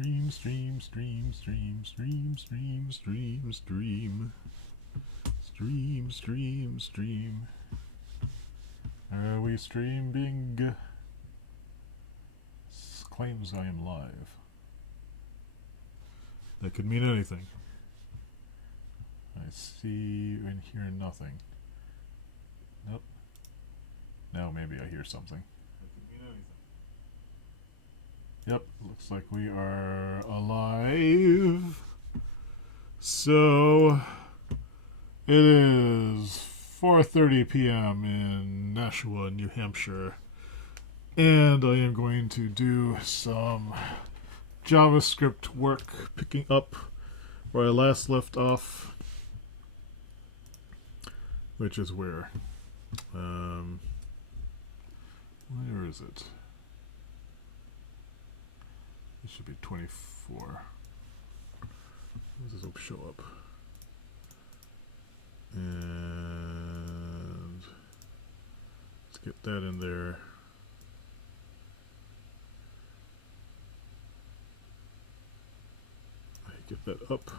Stream, stream, stream, stream, stream, stream, stream, stream. Stream, stream, stream. Are we streaming? Claims I am live. That could mean anything. I see and hear nothing. Nope. Now maybe I hear something. That could mean anything. Yep, looks like we are alive. So it is 4:30 p.m. in Nashua, New Hampshire, and I am going to do some JavaScript work, picking up where I last left off, which is where is it? It should be 24. Where does this show up? And let's get that in there. Get that up.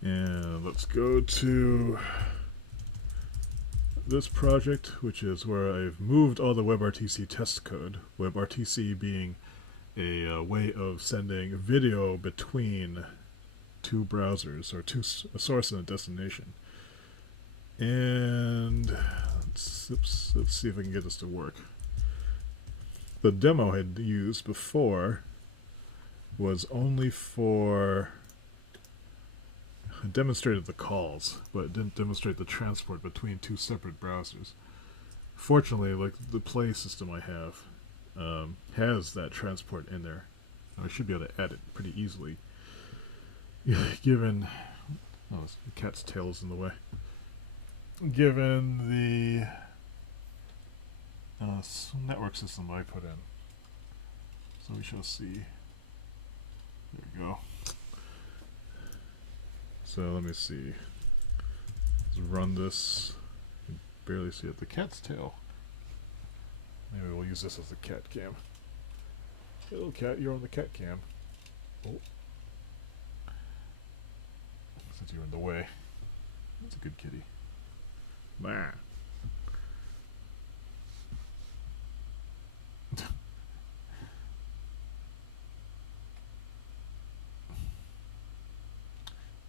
And let's go to this project, which is where I've moved all the WebRTC test code. WebRTC being a way of sending video between two browsers, or a source and a destination. And let's see if I can get this to work. The demo I had used before was only for, it demonstrated the calls, but it didn't demonstrate the transport between two separate browsers. Fortunately, like the Play system I have has that transport in there. I should be able to add it pretty easily, given the cat's tail is in the way. Given the network system I put in. So we shall see. There we go. So let me see. Let's run this. You can barely see it. The cat's tail. Maybe we'll use this as the cat cam. Hey, little cat, you're on the cat cam. Oh. Since you're in the way. That's a good kitty. Bah.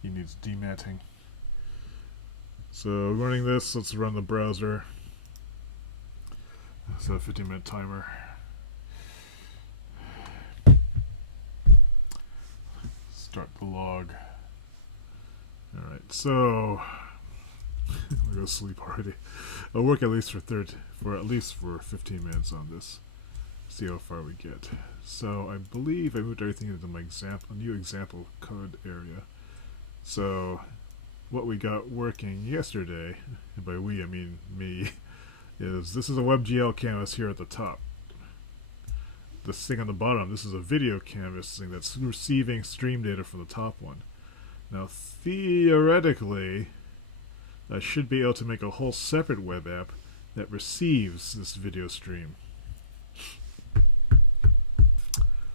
He needs dematting. So running this, let's run the browser. Set a 15-minute timer. Start the log. Alright, so I'm gonna go sleep already. I'll work at least for 15 minutes on this. See how far we get. So I believe I moved everything into my new example code area. So what we got working yesterday, and by we I mean me, is this is a WebGL canvas here at the top. This thing on the bottom, this is a video canvas thing that's receiving stream data from the top one. Now theoretically, I should be able to make a whole separate web app that receives this video stream.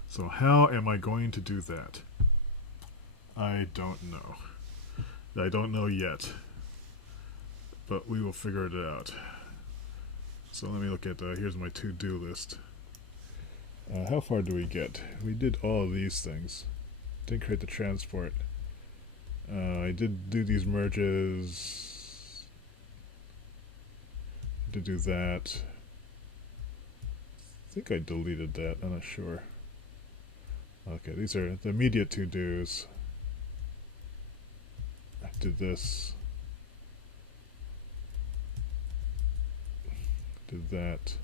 So how am I going to do that? I don't know. I don't know yet. But we will figure it out. So let me look at, here's my to-do list. How far do we get? We did all of these things. Didn't create the transport. I did do these merges. I did do that. I think I deleted that, I'm not sure. Okay, these are the immediate to-dos. I did this. Did that.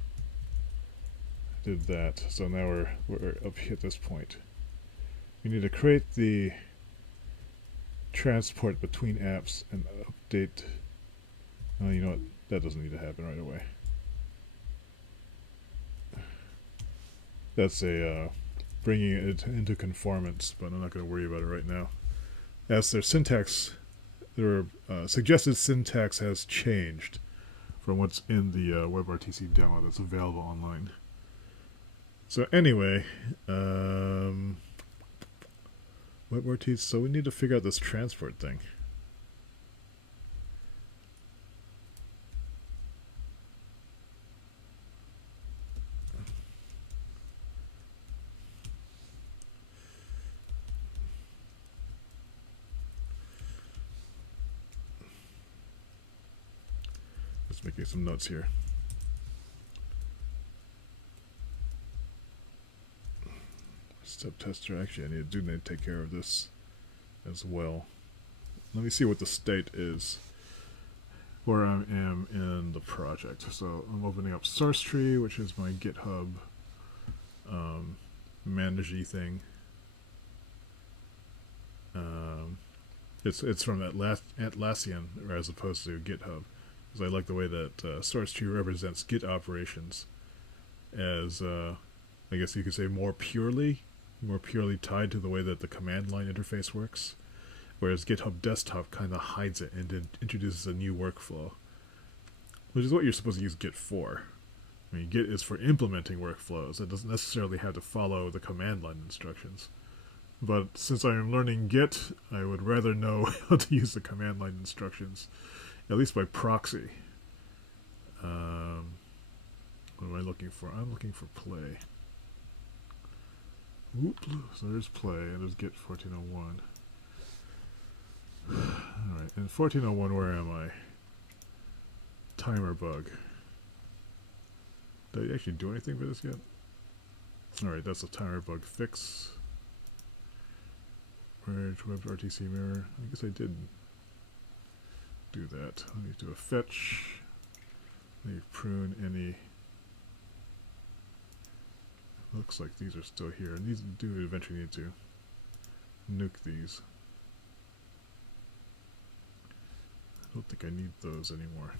Did that. So now we're up here at this point. We need to create the transport between apps and update. Oh, you know what? That doesn't need to happen right away. That's a bringing it into conformance, but I'm not going to worry about it right now. As their syntax, their suggested syntax has changed from what's in the WebRTC demo that's available online. So anyway, WebRTC. So we need to figure out this transport thing. Just making some notes here. Step tester. Actually, I need to take care of this as well. Let me see what the state is where I am in the project. So I'm opening up source tree, which is my GitHub managey thing. It's from Atlassian as opposed to GitHub, because I like the way that source tree represents Git operations as I guess you could say more purely tied to the way that the command line interface works, whereas GitHub Desktop kind of hides it and introduces a new workflow, which is what you're supposed to use Git for. I mean, Git is for implementing workflows. It doesn't necessarily have to follow the command line instructions. But since I am learning Git, I would rather know how to use the command line instructions, at least by proxy. What am I looking for? I'm looking for play. Whoop, so there's play, and there's Git 1401. Alright, in 1401, where am I? Timer bug. Did I actually do anything for this yet? Alright, that's a timer bug fix. Merge WebRTC mirror. I guess I did do that. Let me do a fetch. Let me prune any. Looks like these are still here, and these do eventually need to nuke these. I don't think I need those anymore.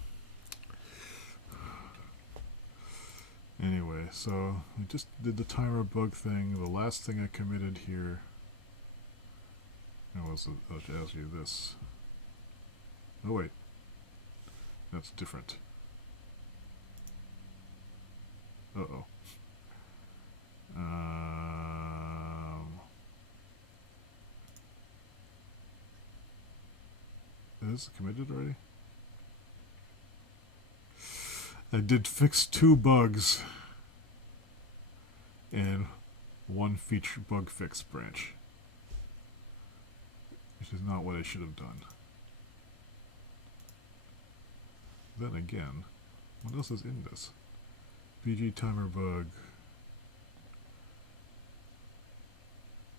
Anyway, so I just did the timer bug thing. The last thing I committed here was I'll ask you this. Oh wait, that's different. Uh-oh. Is this committed already? I did fix 2 bugs in one feature bug fix branch, which is not what I should have done. Then again, what else is in this? BG timer bug.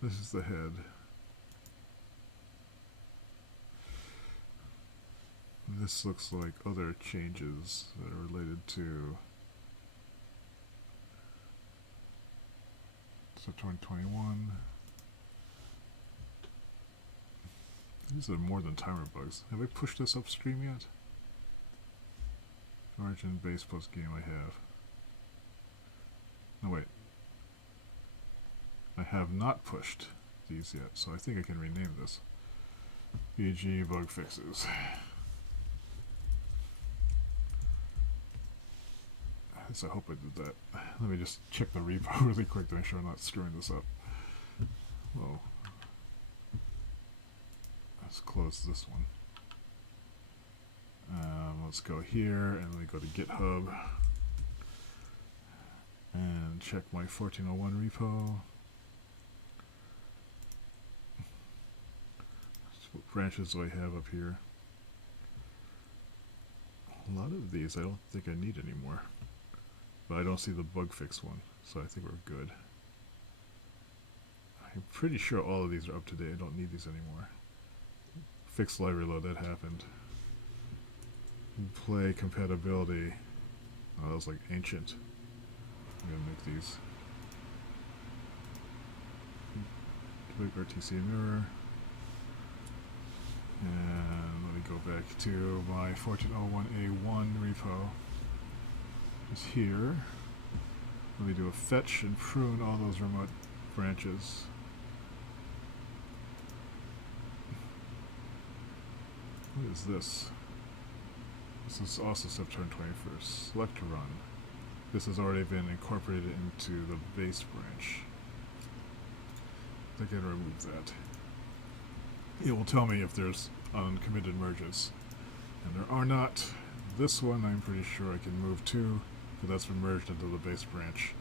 This is the head. This looks like other changes that are related to 2021. These are more than timer bugs. Have I pushed this upstream yet? Origin base plus game I have. No wait. I have not pushed these yet, so I think I can rename this. BG bug fixes. So I hope I did that. Let me just check the repo really quick to make sure I'm not screwing this up. Whoa. Let's close this one. Let's go here and let me go to GitHub and check my 1401 repo. What branches do I have up here? A lot of these I don't think I need anymore. But I don't see the bug fix one, so I think we're good. I'm pretty sure all of these are up to date. I don't need these anymore. Fix live reload, that happened. Play compatibility. Oh, that was like ancient. I'm gonna make these. WebRTC mirror. And let me go back to my 1401A1 repo. Is here. Let me do a fetch and prune all those remote branches. What is this? This is also September 21st. Select to run. This has already been incorporated into the base branch. I think I can remove that. it will tell me if there's uncommitted merges. And there are not. This one I'm pretty sure I can move to, because that's been merged into the base branch.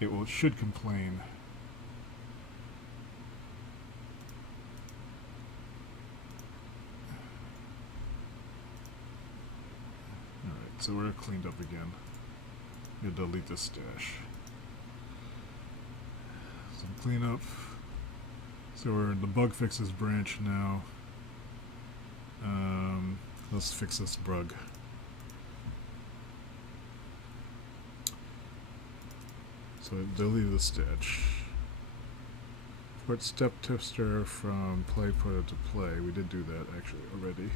It should complain. Alright, so we're cleaned up again. I'm going to delete this stash. Some cleanup. So we're in the bug fixes branch now. Let's fix this bug. So delete the stash. Put step tester from play put to play. We did do that actually already.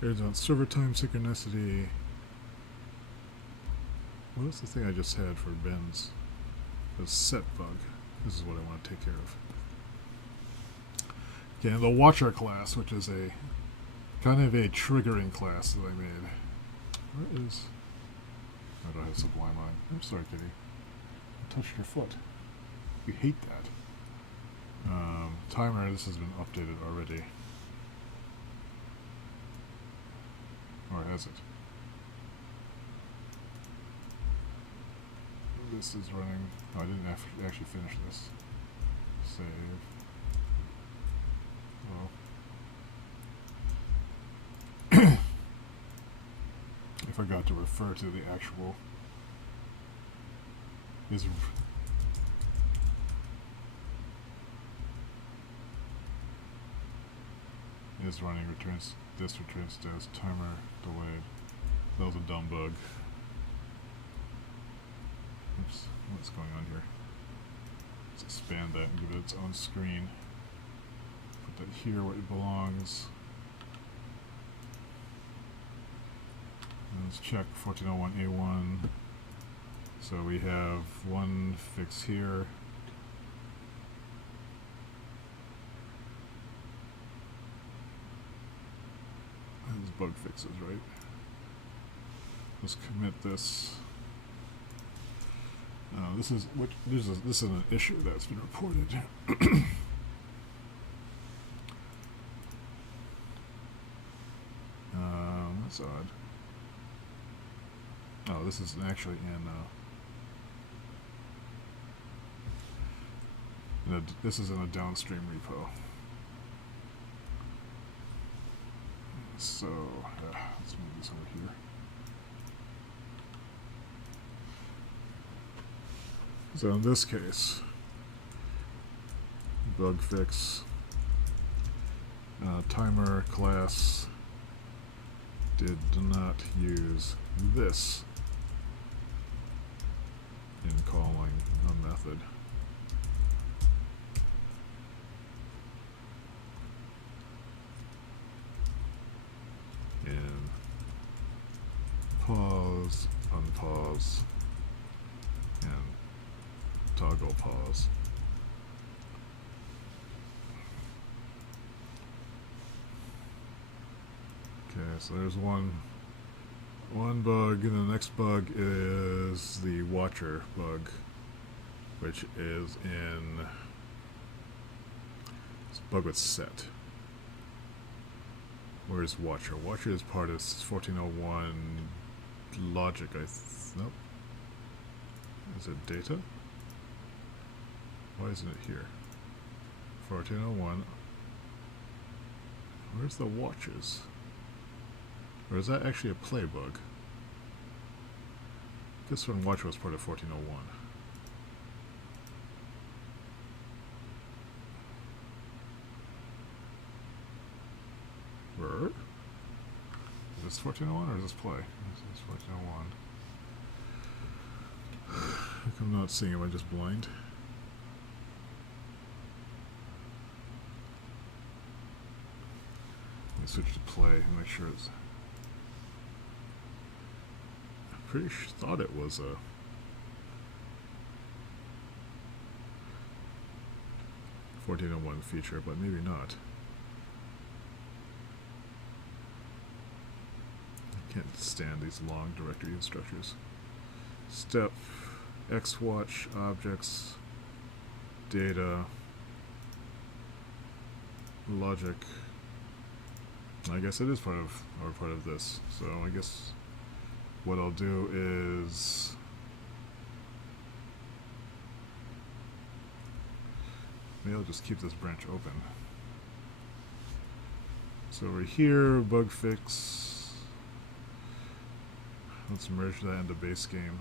There's on server time synchronicity. What was the thing I just had for bins? The set bug. This is what I want to take care of. Okay, and the watcher class, which is a kind of a triggering class that I made. Where is... I don't have Sublime on. I'm sorry, Kitty. I touched your foot. You hate that. Timer, this has been updated already. Or has it? This is running... Oh, I didn't actually finish this. Save. Well. I forgot to refer to the actual... Is running, returns this, returns this, timer delayed. That was a dumb bug. Oops, what's going on here? Let's expand that and give it its own screen. Put that here where it belongs. And let's check 1401A1. So we have one fix here. These bug fixes, right? Let's commit this. This is an issue that's been reported. That's odd. Oh, this is actually this is in a downstream repo. So let's move this over here. So in this case, bug fix, timer class did not use this in calling a method. And pause, unpause, and toggle pause. Okay, so there's one bug, and the next bug is the watcher bug, which is in it's a bug with set. Where's watcher? Watcher is part of 1401 logic. Nope. Is it data? Why isn't it here? 1401. Where's the watches? Or is that actually a play bug? This one watch was part of 1401. Word? Is this 1401 or is this play? This is 1401. How come I'm not seeing it? Am I just blind? Let me switch to play and make sure it's... I'm pretty sure thought it was a... (1401) feature, but maybe not. Can't stand these long directory structures. Step, Xwatch, objects, data, logic. I guess it is part of this. So I guess what I'll do is maybe I'll just keep this branch open. So over here, bug fix. Let's merge that into base game.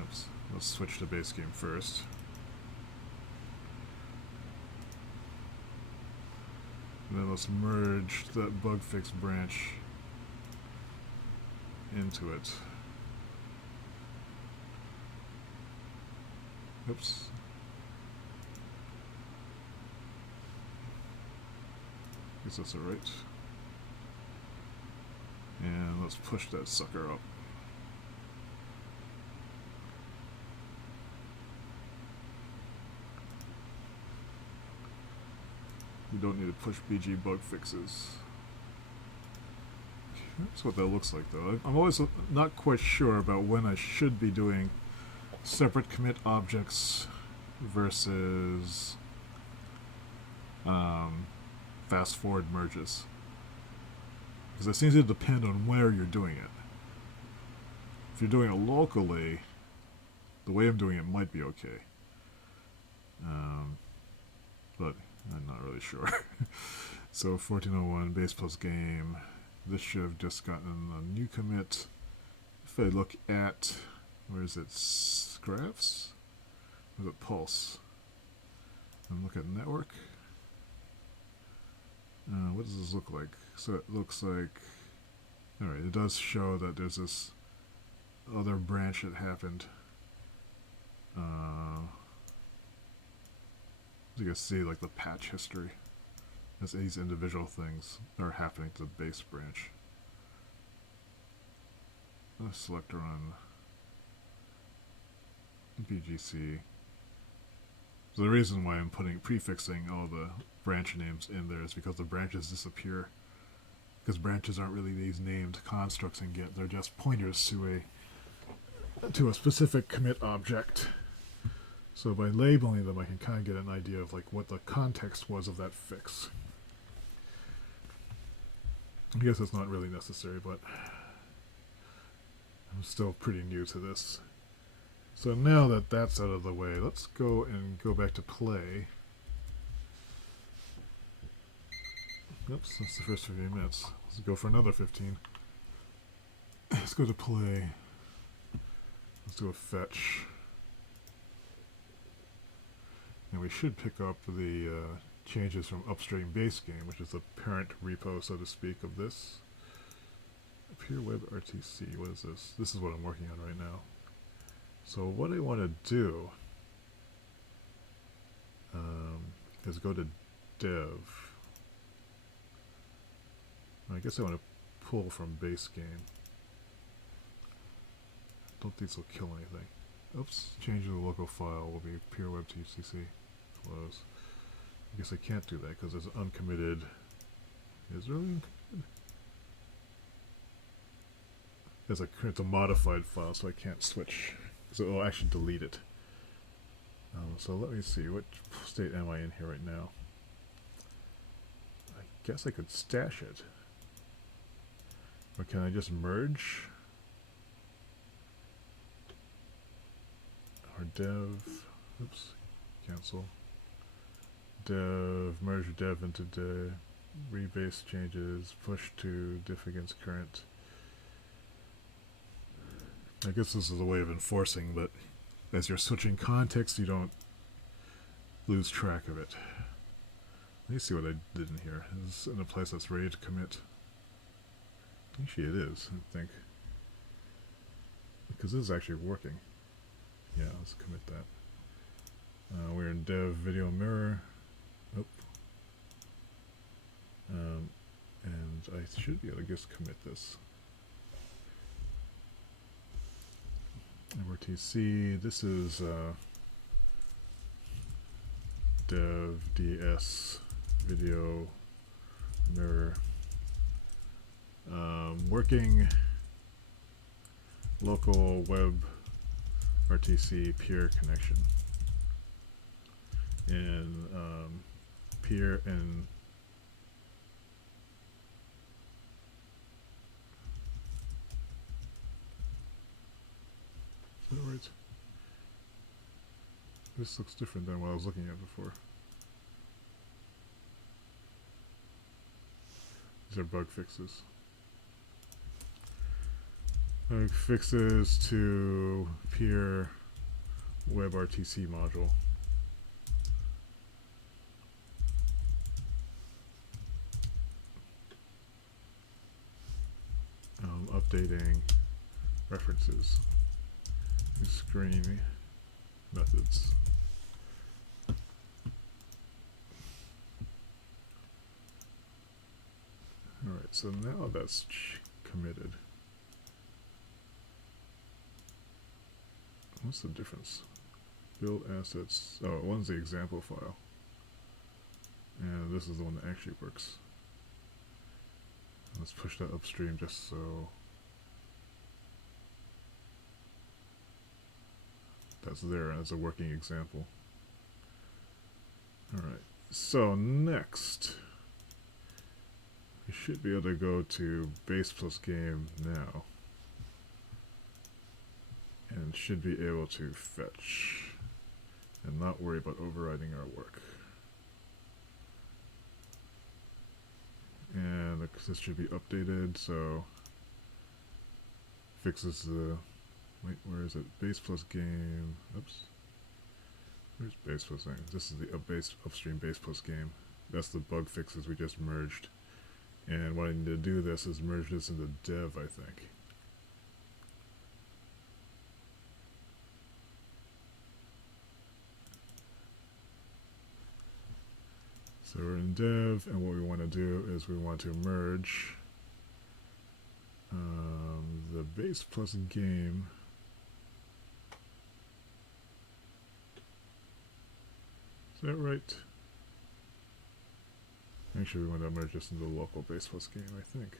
Oops. Let's switch to base game first. And then let's merge that bug fix branch into it. Oops. Guess that's alright. And let's push that sucker up. You don't need to push BG bug fixes. That's what that looks like, though. I'm always not quite sure about when I should be doing separate commit objects versus fast forward merges, because it seems to depend on where you're doing it. If you're doing it locally, the way I'm doing it might be okay, but I'm not really sure. So 1401 base plus game, this should have just gotten a new commit. If I look at, where is it, graphs? Or is it pulse? And look at network. What does this look like? So it looks like, alright, it does show that there's this other branch that happened. You can see like the patch history as these individual things are happening to the base branch. Let's select run BGC. So the reason why I'm prefixing all the branch names in there is because the branches disappear. Because branches aren't really these named constructs in Git; they're just pointers to a specific commit object. So by labeling them, I can kind of get an idea of like what the context was of that fix. I guess it's not really necessary, but I'm still pretty new to this. So now that that's out of the way, let's go back to play. Oops, that's the first 15 minutes. Let's go for another 15. Let's go to play. Let's do a fetch. And we should pick up the changes from upstream base game, which is the parent repo, so to speak, of this. Pure WebRTC, what is this? This is what I'm working on right now. So what I want to do is go to dev. I guess I want to pull from base game. Don't think this will kill anything. Oops, change the local file will be pure WebRTC. Close. I guess I can't do that because it's uncommitted. Is it really uncommitted? It's a modified file, so I can't switch. So it'll actually delete it. So let me see, what state am I in here right now? I guess I could stash it. Or can I just merge? Or dev, oops, cancel. Dev, merge dev into dev, rebase changes, push to diff against current. I guess this is a way of enforcing, but as you're switching context, you don't lose track of it. Let me see what I did in here. Is this in a place that's ready to commit? Actually, it is, I think. Because this is actually working. Yeah, let's commit that. We're in dev video mirror. Oh. And I should be able to just commit this. WebRTC, this is dev ds video mirror. Working local WebRTC peer connection. And peer and is that right? This looks different than what I was looking at before. These are bug fixes. Bug fixes to peer WebRTC module. Updating references. Screen methods. Alright, so now that's committed. What's the difference? Build assets. Oh, one's the example file. And this is the one that actually works. Let's push that upstream just so that's there as a working example. Alright, so next we should be able to go to base plus game now and should be able to fetch and not worry about overriding our work. And this should be updated, so fixes the, wait, where is it? Base plus game, oops. Where's base plus game? This is the upstream base plus game. That's the bug fixes we just merged. And what I need to do this is merge this into dev, I think. So we're in dev, and what we want to do is we want to merge the base plus game is that right? Actually, we want to merge this into the local base plus game, I think.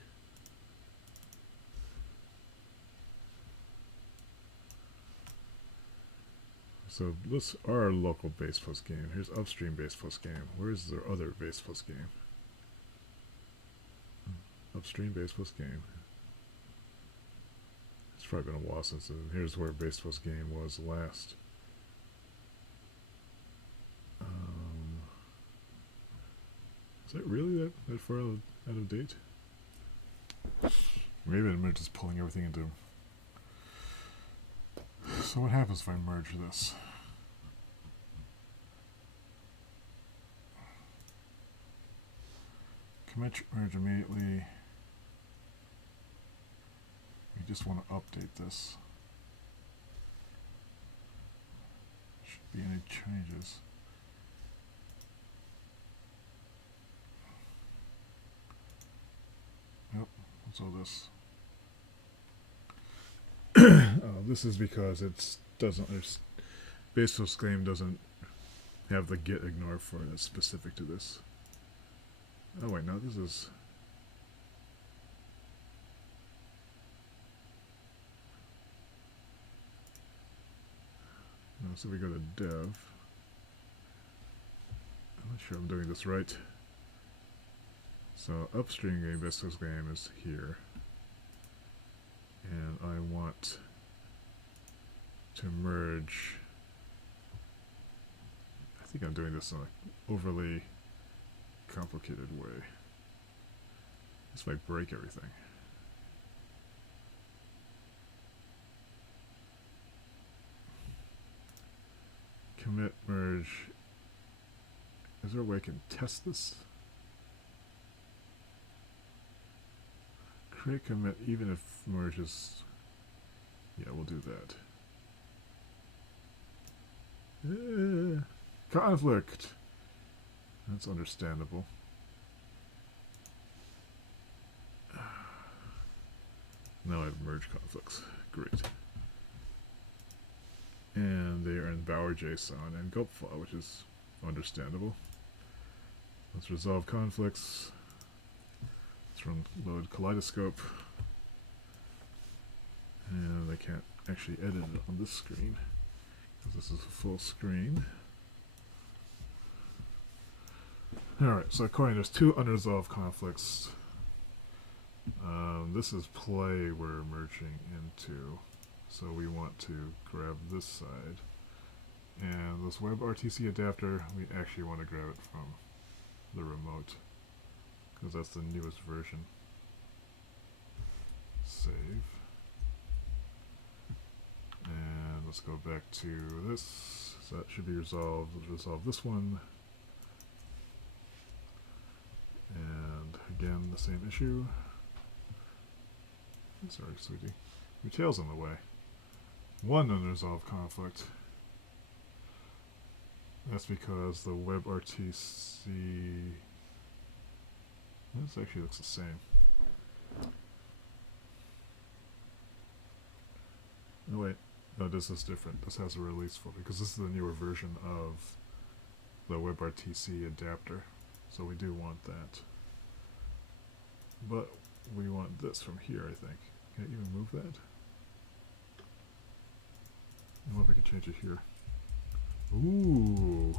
So this our local base plus game. Here's upstream base plus game. Where's the other base plus game? Upstream base plus game. It's probably been a while since. Here's where base plus game was last. Is that really that far out of date? Maybe I'm just pulling everything into. So what happens if I merge this? Commit merge immediately. We just want to update this. Should be any changes. Yep, what's all this? This is because it doesn't. Base plus game doesn't have the get ignore for it. It's specific to this. Oh wait, no, this is. No, so we go to dev. I'm not sure I'm doing this right. So upstream game, base plus game is here. And I want to merge. I think I'm doing this in an overly complicated way. This might break everything. Commit merge. Is there a way I can test this? Create commit even if merge is. Yeah, we'll do that. Conflict. That's understandable. Now I've merged conflicts. Great. And they are in Bower JSON and gulp file, which is understandable. Let's resolve conflicts. Let's run load kaleidoscope. And I can't actually edit it on this screen, because this is a full screen. Alright, so according, there's 2 unresolved conflicts. This is play we're merging into, so we want to grab this side. And this WebRTC adapter, we actually want to grab it from the remote, because that's the newest version. Save. And let's go back to this. So that should be resolved. Let's resolve this one. And again, the same issue. Sorry, sweetie. Your tail's in the way. 1 unresolved conflict. That's because the WebRTC... This actually looks the same. Oh wait, no, this is different. This has a release folder, because this is the newer version of the WebRTC adapter. So we do want that. But we want this from here, I think. Can I even move that? I wonder if I can change it here. Ooh!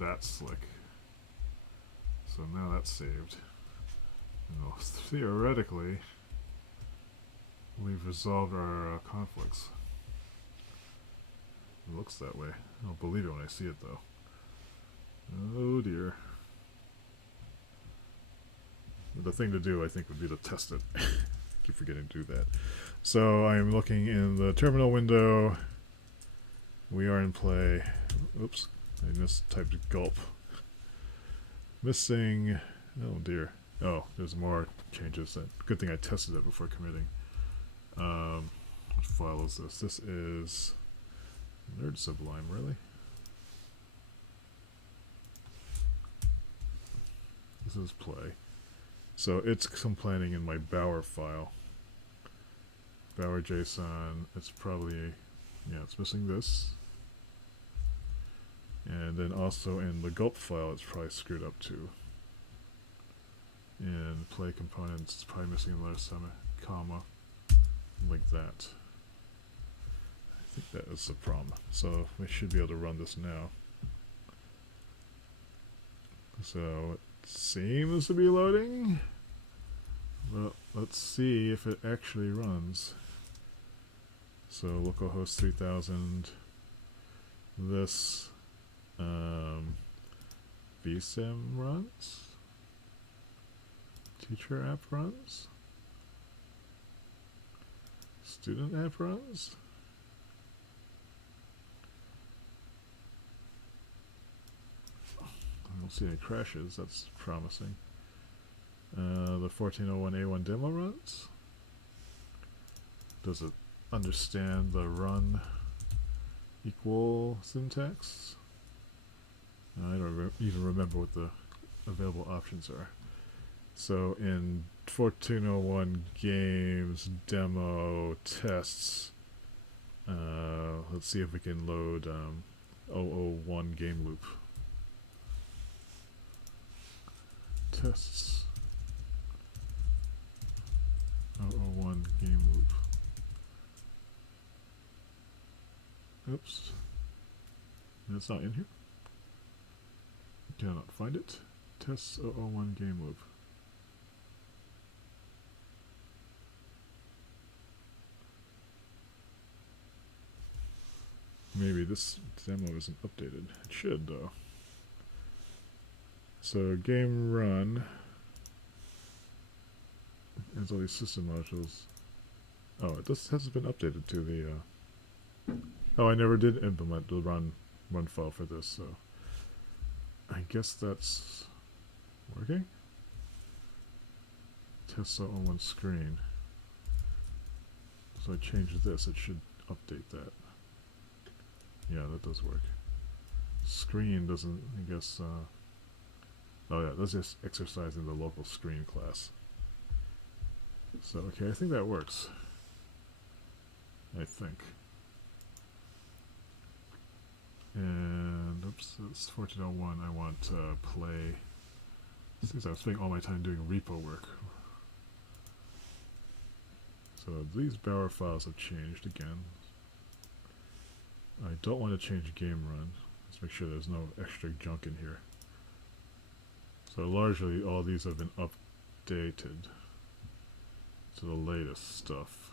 That's slick. So now that's saved. And theoretically, we've resolved our conflicts. It looks that way. I don't believe it when I see it, though. Oh dear. The thing to do, I think, would be to test it. Keep forgetting to do that. So I'm looking in the terminal window. We are in play. Oops, I mistyped gulp. Missing. Oh dear. Oh, there's more changes. Good thing I tested it before committing. What file is this? This is Nerd Sublime, really? This is play. So it's complaining in my Bower file. Bower JSON, it's probably, yeah, it's missing this. And then also in the gulp file, it's probably screwed up too. In play components, it's probably missing another comma, like that. I think that is the problem. So we should be able to run this now. So it seems to be loading. Well, let's see if it actually runs. So localhost 3000. This vsim runs. Teacher app runs. Student app runs. I don't see any crashes. That's promising. The 1401A1 demo runs. Does it understand the run equal syntax? I don't even remember what the available options are. So in 1401 games demo tests, let's see if we can load 001 game loop. Tests 001 game loop. Oops. That's not in here. Cannot find it. Tests 001 game loop. Maybe this demo isn't updated. It should, though. So game run has all these system modules. Oh, this hasn't been updated to the. Oh, I never did implement the run file for this, so I guess that's working. Test out on one screen. So I changed this. It should update that. Yeah, that does work. Screen doesn't, I guess. Oh yeah, that's just exercising the local screen class. So okay, I think that works. I think. And oops, it's 1401. I want play. Since I'm spending all my time doing repo work, so So these Bower files have changed again. I don't want to change game run. Let's make sure there's no extra junk in here. So largely all these have been updated to the latest stuff.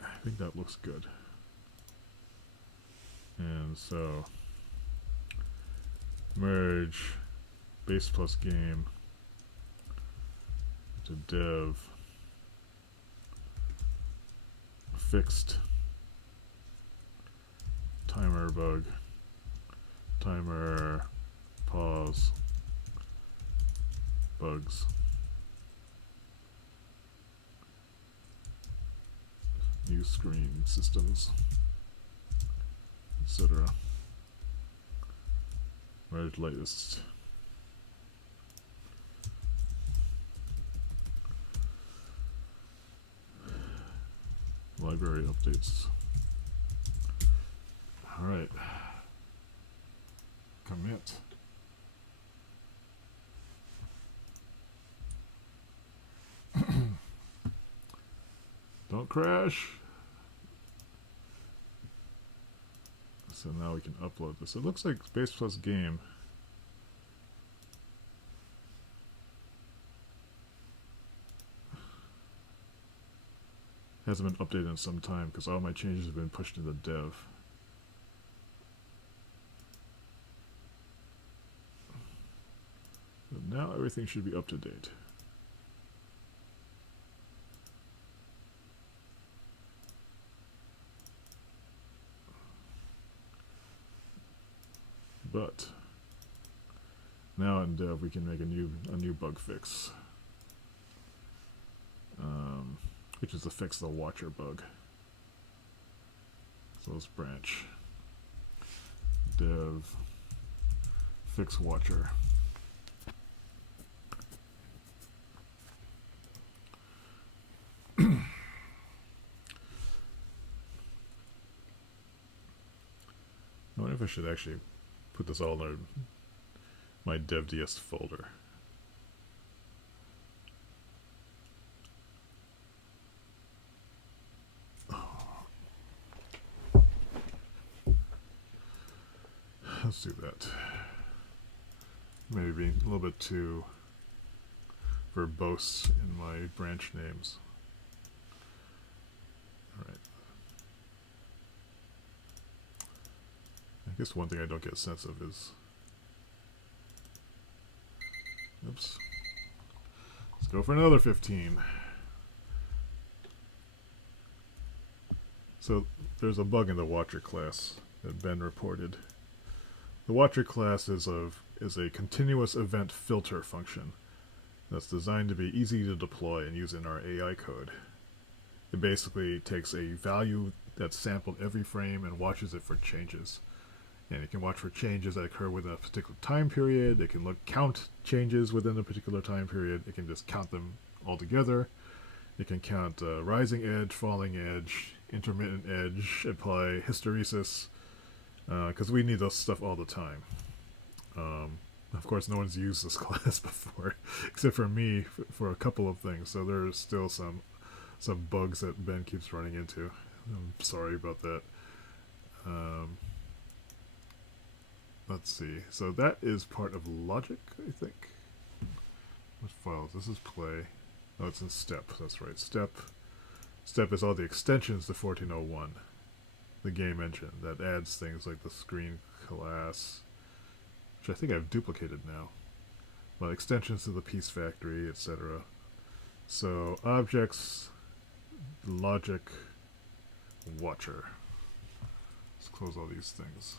I think that looks good. And so merge base plus game to dev fixed timer bug timer pause bugs new screen systems, etc. Merge latest. Library updates. Alright. Commit. Don't crash. So now we can upload this. It looks like base plus game. Hasn't been updated in some time because all my changes have been pushed into dev. But now everything should be up to date. But now in dev we can make a new bug fix, which is to fix the watcher bug. So let's branch dev fix watcher. I wonder if I should actually put this all in my dev.ds folder. Let's do that. Maybe a little bit too verbose in my branch names. Alright. I guess one thing I don't get a sense of is... Oops. Let's go for another 15. So there's a bug in the Watcher class that Ben reported. The Watcher class is a continuous event filter function that's designed to be easy to deploy and use in our AI code. It basically takes a value that's sampled every frame and watches it for changes. And it can watch for changes that occur within a particular time period. It can count changes within a particular time period. It can just count them all together. It can count rising edge, falling edge, intermittent edge, apply hysteresis, because we need this stuff all the time. Of course, no one's used this class before, except for me for a couple of things. So there's still some bugs that Ben keeps running into. I'm sorry about that. Let's see. So that is part of logic, I think. What files? This is play. Oh, it's in step. That's right. Step is all the extensions to 1401, the game engine that adds things like the screen class, which I think I've duplicated now, but extensions to the piece factory, etc. So objects, logic, watcher. Let's close all these things.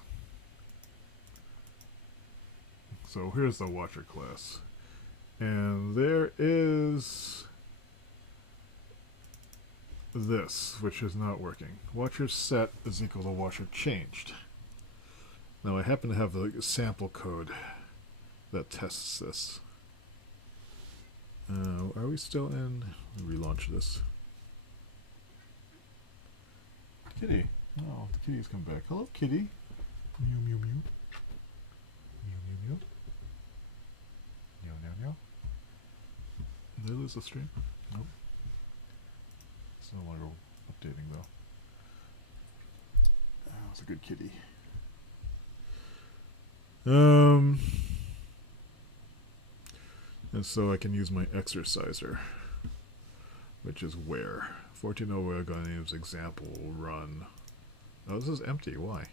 So here's the watcher class. And there is this, which is not working. Watcher set is equal to watcher changed. Now I happen to have the sample code that tests this. Are we still in? Relaunch this. Kitty. Oh, the kitty's come back. Hello, kitty. Mew, mew, mew. Mew, mew, mew. Meow, meow, meow. Did I lose the stream? Nope. It's no longer updating though. That's a good kitty. And so I can use my exerciser, which is where 14.0 we're going to use example run. Oh, this is empty. Why?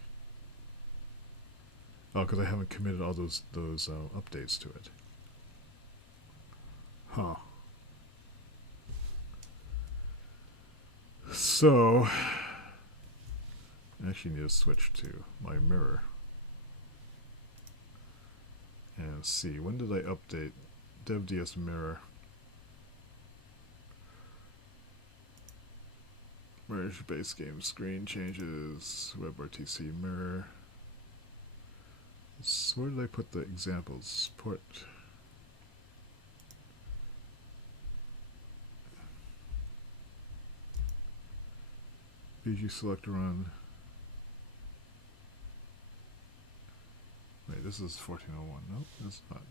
Oh, because I haven't committed all those updates to it. Huh. So I actually need to switch to my mirror and see, when did I update DevDS mirror? Merge base game screen changes, WebRTC mirror. So where did I put the examples? Port. BG select run. Wait, this is 14.01. Nope, that's not.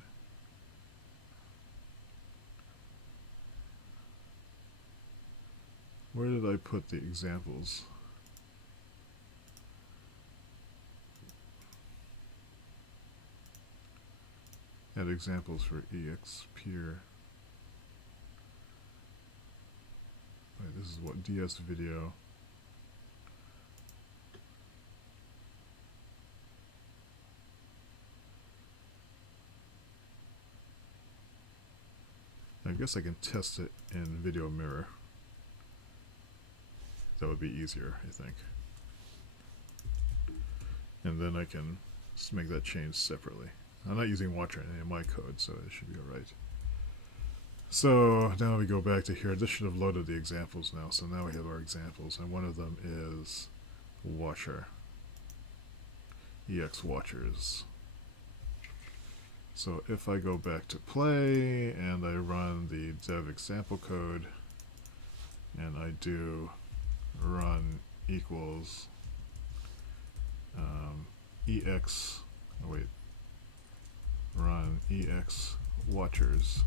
Where did I put the examples? Add examples for EX peer. Wait, this is what? DS video. I guess I can test it in video mirror. That would be easier, I think. And then I can just make that change separately. I'm not using watcher in any of my code, so it should be alright. So now we go back to here. This should have loaded the examples now. So now we have our examples, and one of them is watcher. EX watchers. So if I go back to play and I run the dev example code and I do run equals EX, oh wait, run EX watchers.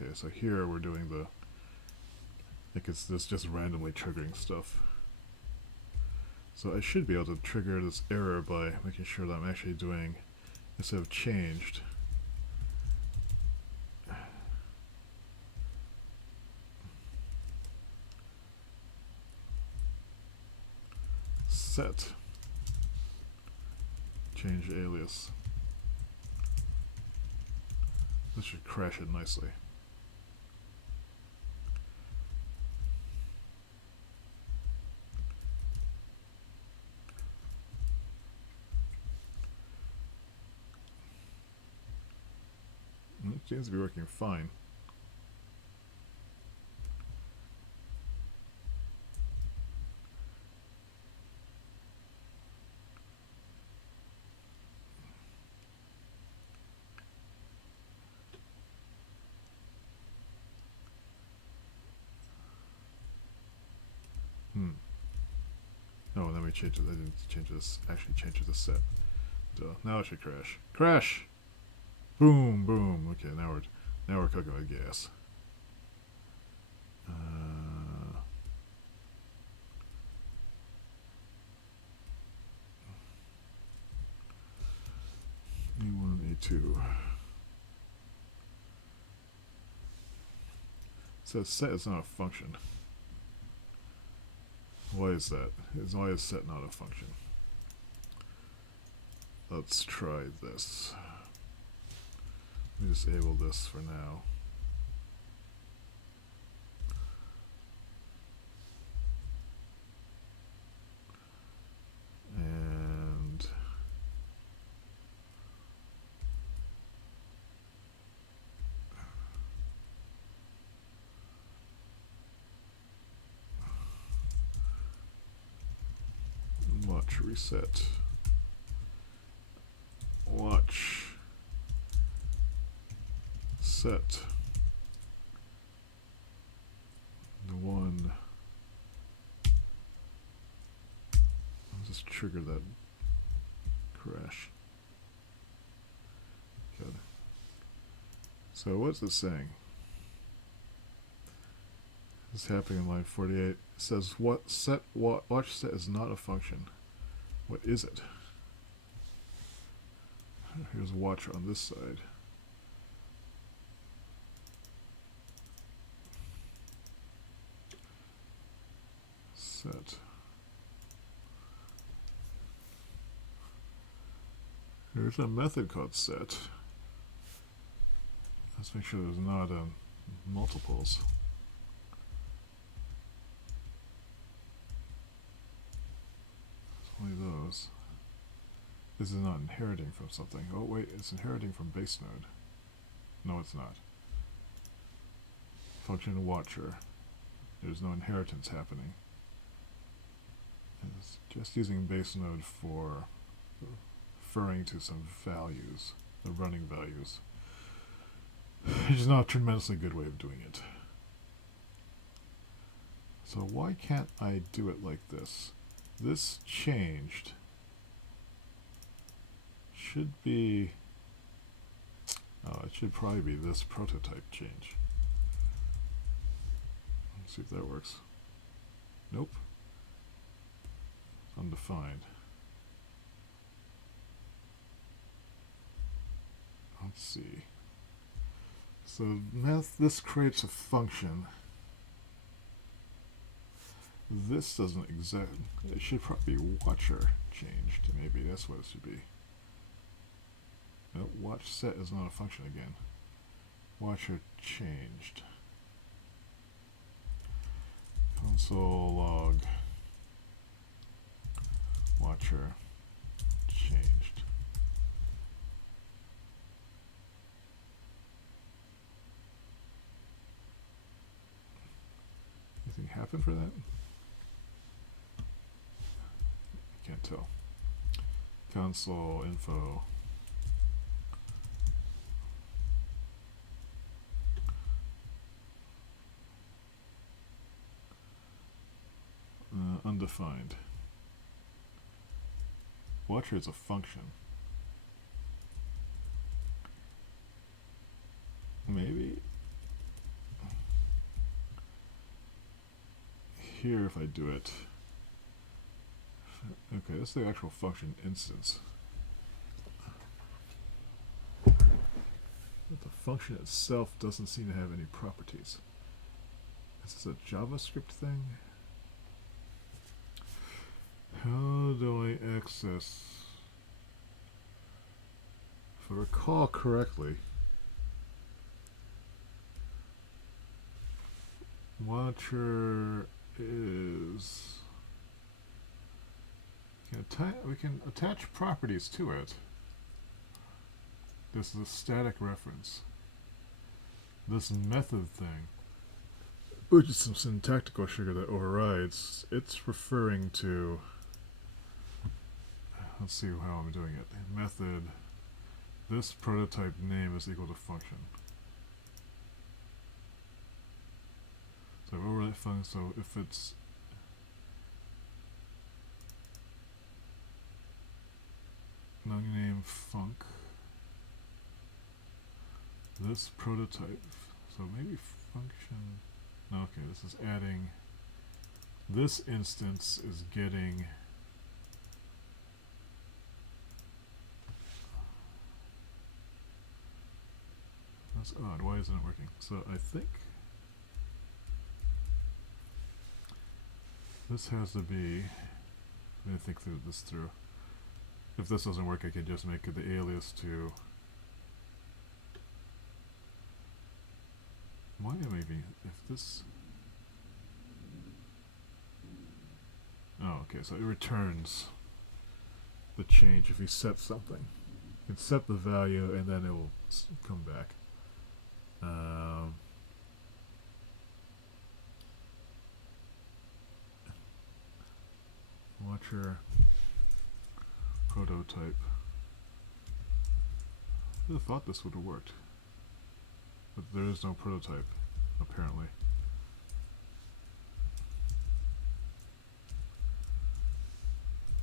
Okay, so here we're doing the, I think it's this just randomly triggering stuff. So I should be able to trigger this error by making sure that I'm actually doing, instead of changed, set change alias. This should crash it nicely. It seems to be working fine. Oh, let me change it. I didn't change this. Actually, change the set. Duh. Now it should crash. Crash! Boom, boom. Okay, now we're cooking with gas. A1, A2. So set is not a function. Why is that? Why is set not a function? Let's try this. Let me disable this for now. And watch reset. Watch set the one. I'll just trigger that crash. Good. So what's it saying? This is happening in line 48. It says watch set is not a function. What is it? Here's watcher on this side. Set. There's a method called set. Let's make sure there's not multiples. Only those. This is not inheriting from something. Oh wait, it's inheriting from base node. No, it's not. Function watcher. There's no inheritance happening. It's just using base node for referring to some values, the running values. Which is not a tremendously good way of doing it. So why can't I do it like this? This changed. Should be... Oh, it should probably be this prototype change. Let's see if that works. Nope. It's undefined. Let's see. So this creates a function. This doesn't exactly. It should probably be watcher changed. Maybe that's what it should be. Nope, watch set is not a function again. Watcher changed. Console log watcher changed. Anything happen for that? Can't tell. Console info. Undefined. Watcher is a function. Maybe here if I do it. Okay, that's the actual function instance. But the function itself doesn't seem to have any properties. Is this a JavaScript thing? How do I access? If I recall correctly, watcher is... we can attach properties to it. This is a static reference. This method thing, which is some syntactical sugar that overrides, it's referring to... Let's see how I'm doing it. Method, this prototype name is equal to function. So override function, so if it's name func, this prototype, so maybe function, no, okay, this is adding, this instance is getting that's odd, why isn't it working? So I think this has to be, let me think this through. If this doesn't work, I can just make the alias to... Why am I even... If this... Oh, okay, so it returns the change if you set something. You can set the value and then it will come back. Watcher prototype. I would have thought this would have worked, but there is no prototype apparently.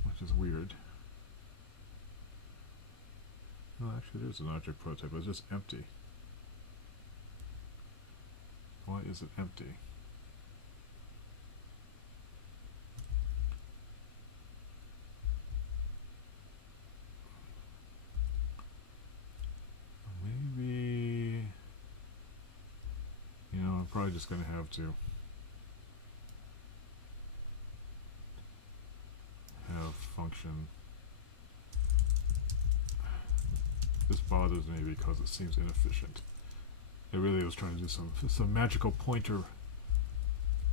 Which is weird. Well, actually there's an object prototype, but it's just empty. Why is it empty? Maybe, you know, I'm probably just going to have to have function. This bothers me because it seems inefficient. I really was trying to do some magical pointer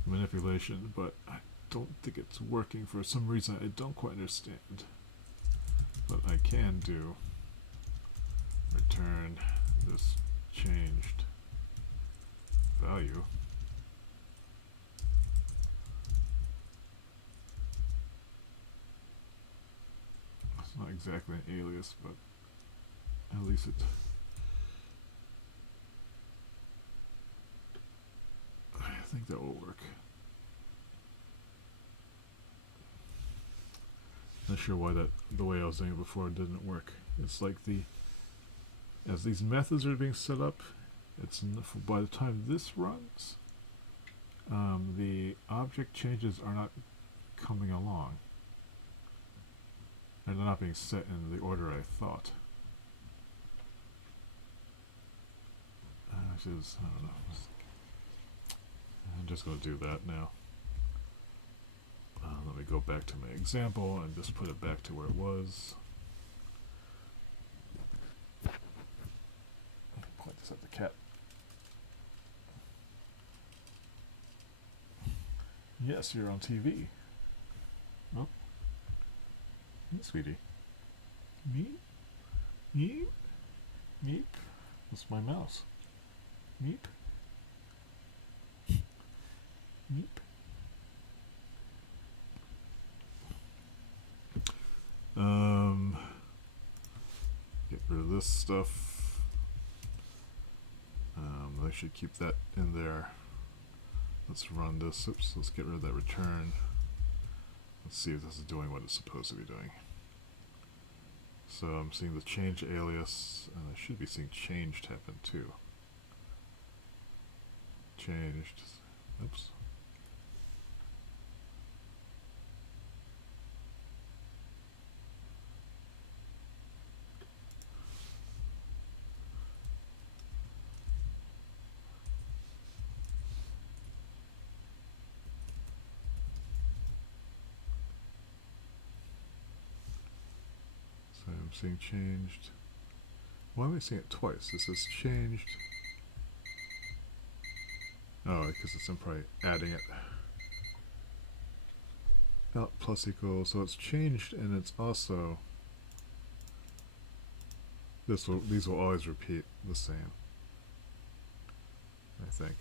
manipulation, but I don't think it's working for some reason I don't quite understand. But I can do return this changed value. It's not exactly an alias, but at least it, I think that will work. Not sure why the way I was doing it before didn't work. It's like as these methods are being set up, it's by the time this runs, the object changes are not coming along, and they're not being set in the order I thought. Which is, I don't know. I'm just going to do that now. Let me go back to my example and just put it back to where it was. Point this at the cat. Yes, you're on TV. Oh. Hey, sweetie. Meep? Meep? Meep? That's my mouse. Meep? Meep? Get rid of this stuff. I should keep that in there. Let's run this. Oops, let's get rid of that return. Let's see if this is doing what it's supposed to be doing. So I'm seeing the change alias, and I should be seeing changed happen too. Changed. Oops. So I'm seeing changed. Why am I seeing it twice? This is changed. Oh, because I'm probably adding it. Out plus equals, so it's changed, and it's also these will always repeat the same. I think.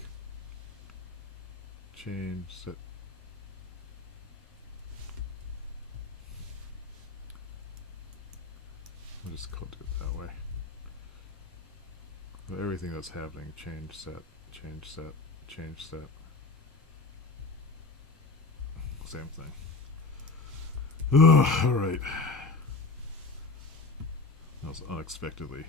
Change set. I'll just code it that way. So everything that's happening, change set, change set, change set. Same thing. Ugh, all right. That was unexpectedly.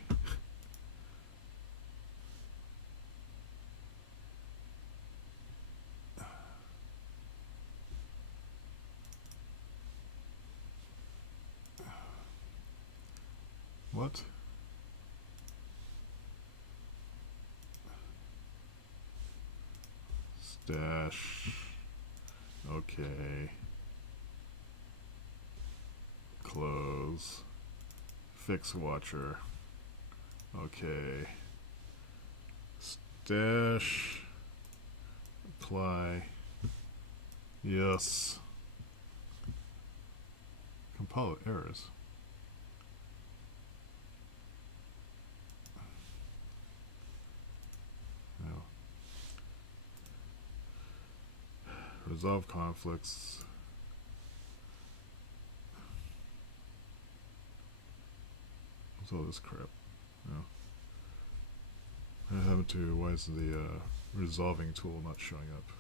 What? Stash. Okay. Close. Fix watcher. Okay. Stash. Apply. Yes. Compile errors. No. Resolve conflicts. What's all this crap? No. What happened to, why is the resolving tool not showing up?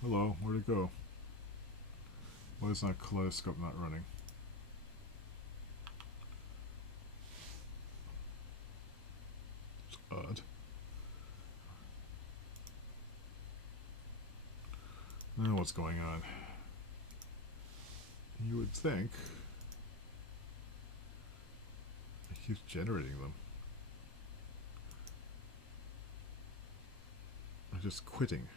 Hello, where'd it go? Why is not Kaleidoscope not running? odd. Now what's going on? You would think it keeps generating them. I'm just quitting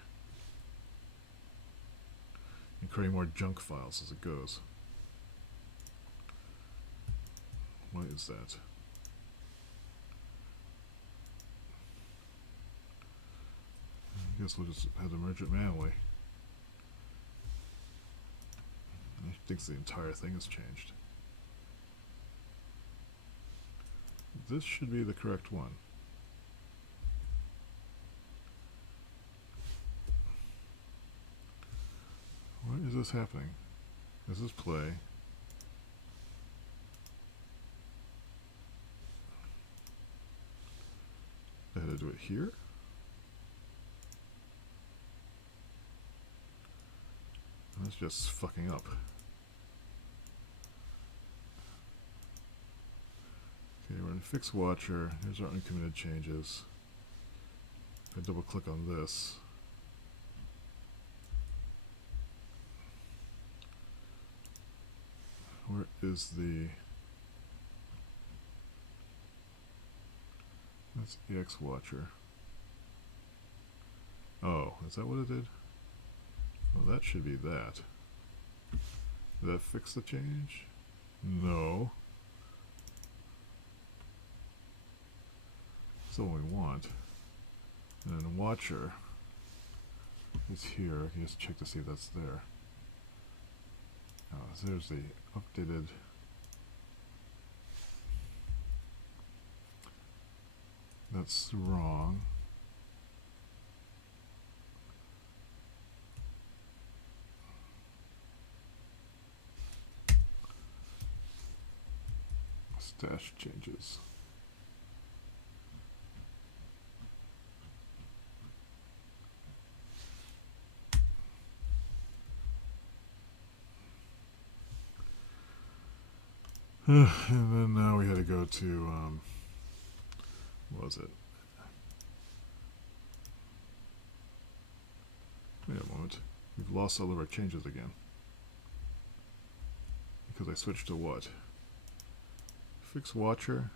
and creating more junk files as it goes. Why is that? I guess we'll just have to merge it manually. I think the entire thing has changed. This should be the correct one. Why is this happening? This is play. I had to do it here? That's just fucking up. Okay, we're in Fix Watcher. Here's our uncommitted changes. If I double click on this, where is the... That's EX Watcher. Oh, is that what it did? Well, that should be that. Did that fix the change? No. That's what we want. And then Watcher is here. I can just check to see if that's there. So there's the updated. That's wrong. Stash changes. And then now we had to go to, what was it? Wait a moment. We've lost all of our changes again. Because I switched to what? Fix Watcher?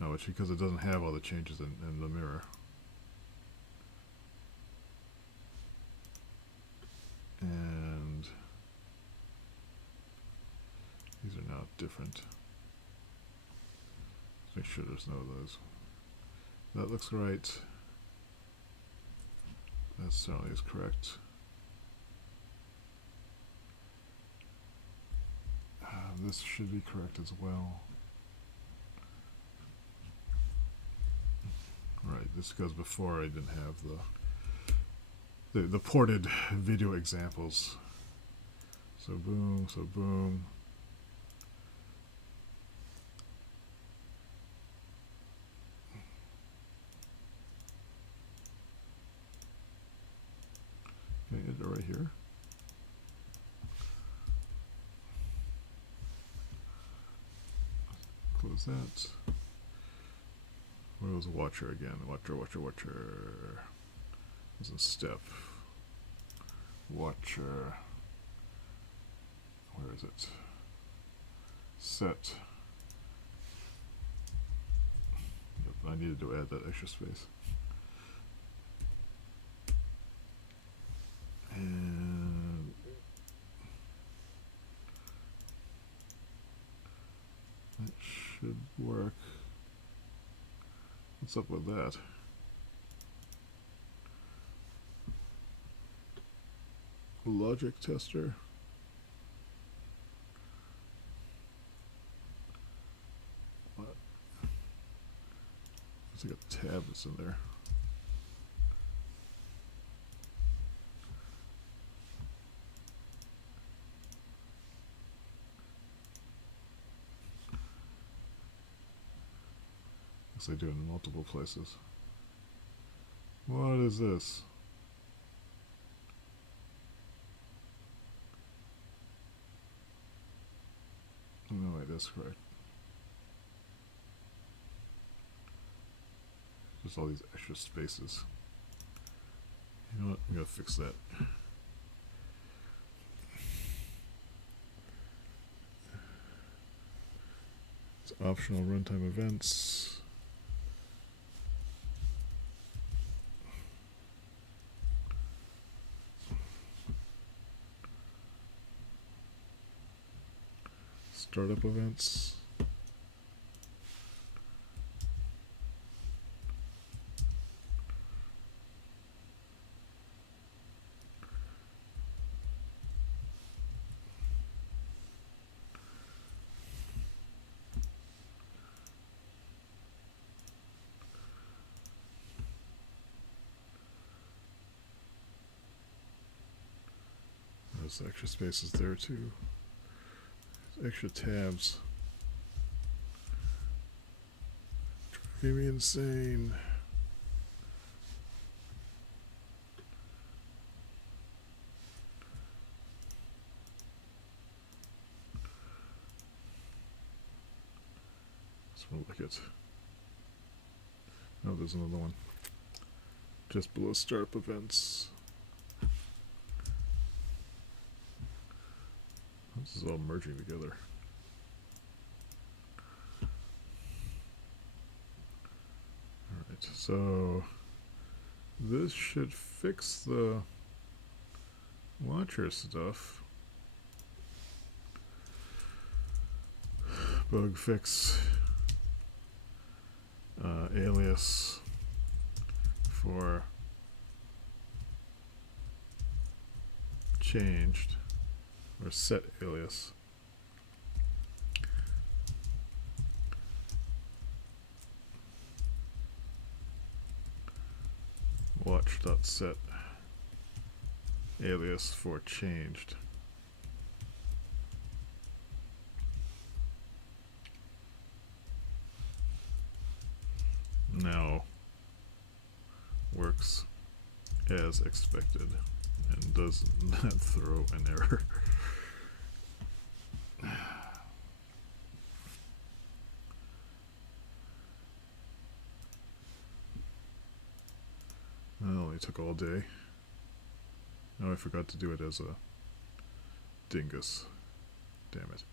No, it's because it doesn't have all the changes in the mirror. And these are now different. Let's make sure there's no of those. That looks right. That certainly is correct. This should be correct as well. Right, this goes before I didn't have the ported video examples. So boom, so boom. Okay, it right here. Close that. Where was Watcher again? Watcher. Was in step. Watcher. Where is it? Set. Yep, I needed to add that extra space. And that should work. What's up with that? Logic tester. What? It's like a tab that's in there. They do in multiple places. What is this? No, wait, that's correct. There's all these extra spaces. You know what? I'm gonna fix that. It's optional runtime events. Startup events. There's extra spaces there too. There's extra tabs. Driving me insane. This won't like it. Oh, there's another one. Just below startup events. This is all merging together. Alright, so this should fix the launcher stuff. Bug fix alias for changed, or set alias. Watch.set alias for changed. Now works as expected and does not throw an error. Well, it took all day. Oh, I forgot to do it as a dingus. Damn it.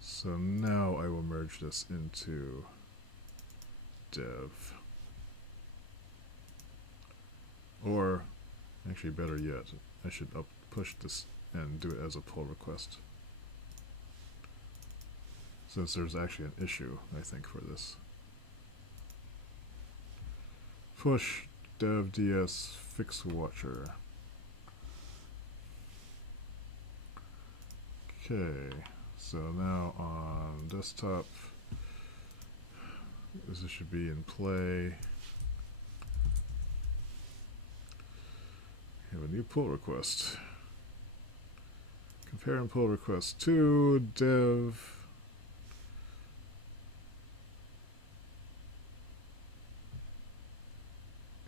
So now I will merge this into dev. Or, actually better yet, I should push this and do it as a pull request. Since there's actually an issue, I think, for this. Push dev ds fix watcher. Okay, so now on desktop, this should be in play. We have a new pull request. Compare and pull request to dev.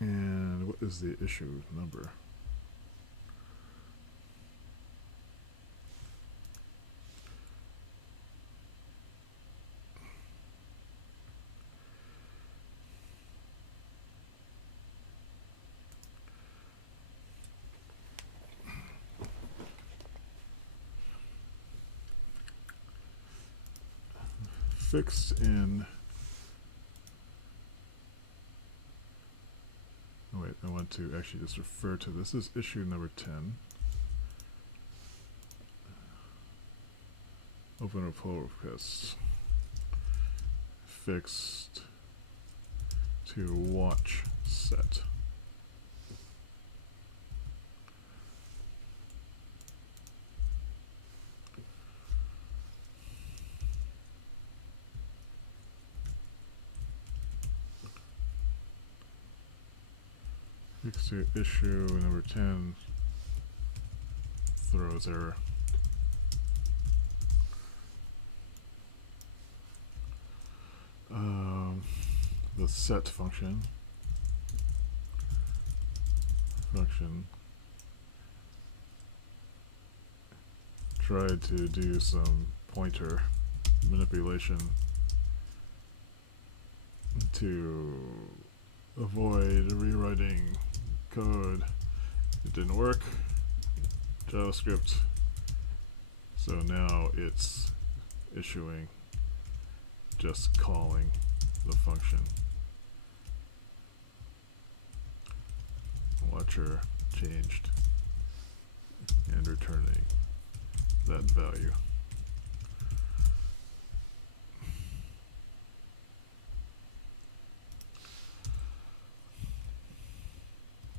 And what is the issue number? Fixed in. Oh wait, I want to actually just refer to this as issue number 10. Open a pull request. Fixed to watch set. Fixed to issue number 10 throws error. The set function tried to do some pointer manipulation to avoid rewriting code. It didn't work. JavaScript. So now it's issuing, just calling the function. Watcher changed and returning that value.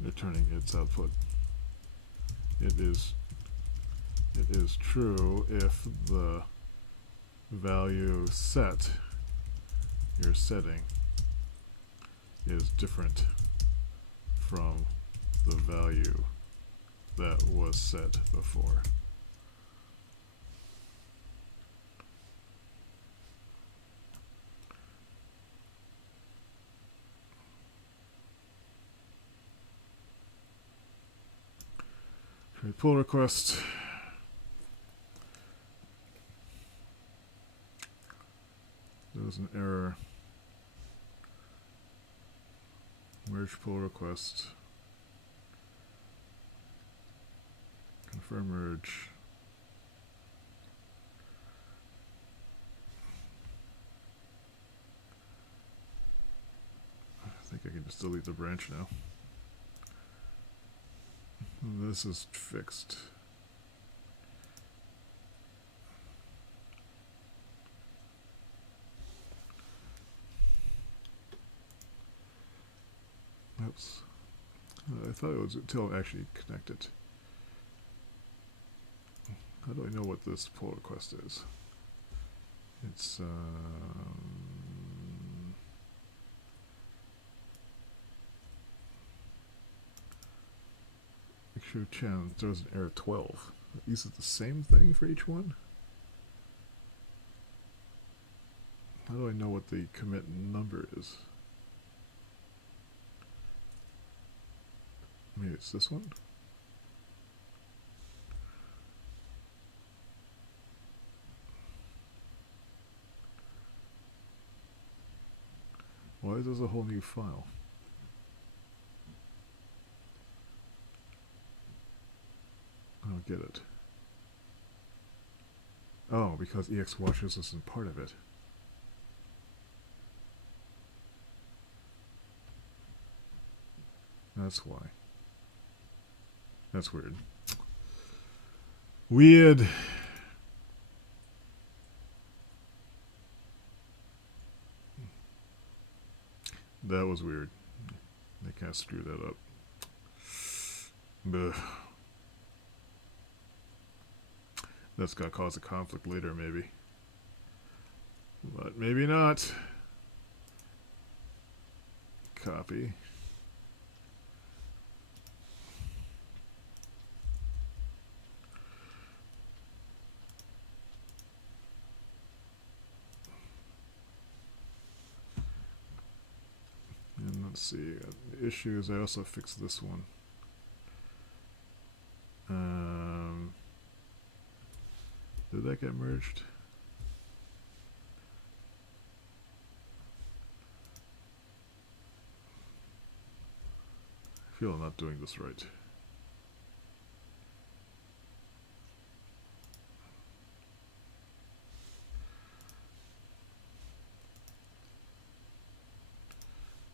Returning its output. It is true if the value set you're setting is different from the value that was set before. Create pull request. There was an error. Merge pull request. Confirm merge. I think I can just delete the branch now. This is fixed. Oops. I thought it was until I actually connect it. How do I know what this pull request is? It's make sure Chan throws an error 12. Is it the same thing for each one? How do I know what the commit number is? Maybe it's this one? Why is this a whole new file? I don't get it. Oh, because EXWatchers isn't part of it. That's why. That's weird. Weird. That was weird. They can't screw that up. Ugh. That's gonna cause a conflict later, maybe. But maybe not. Copy. And let's see, the issues, I also fixed this one. Did that get merged? I feel I'm not doing this right.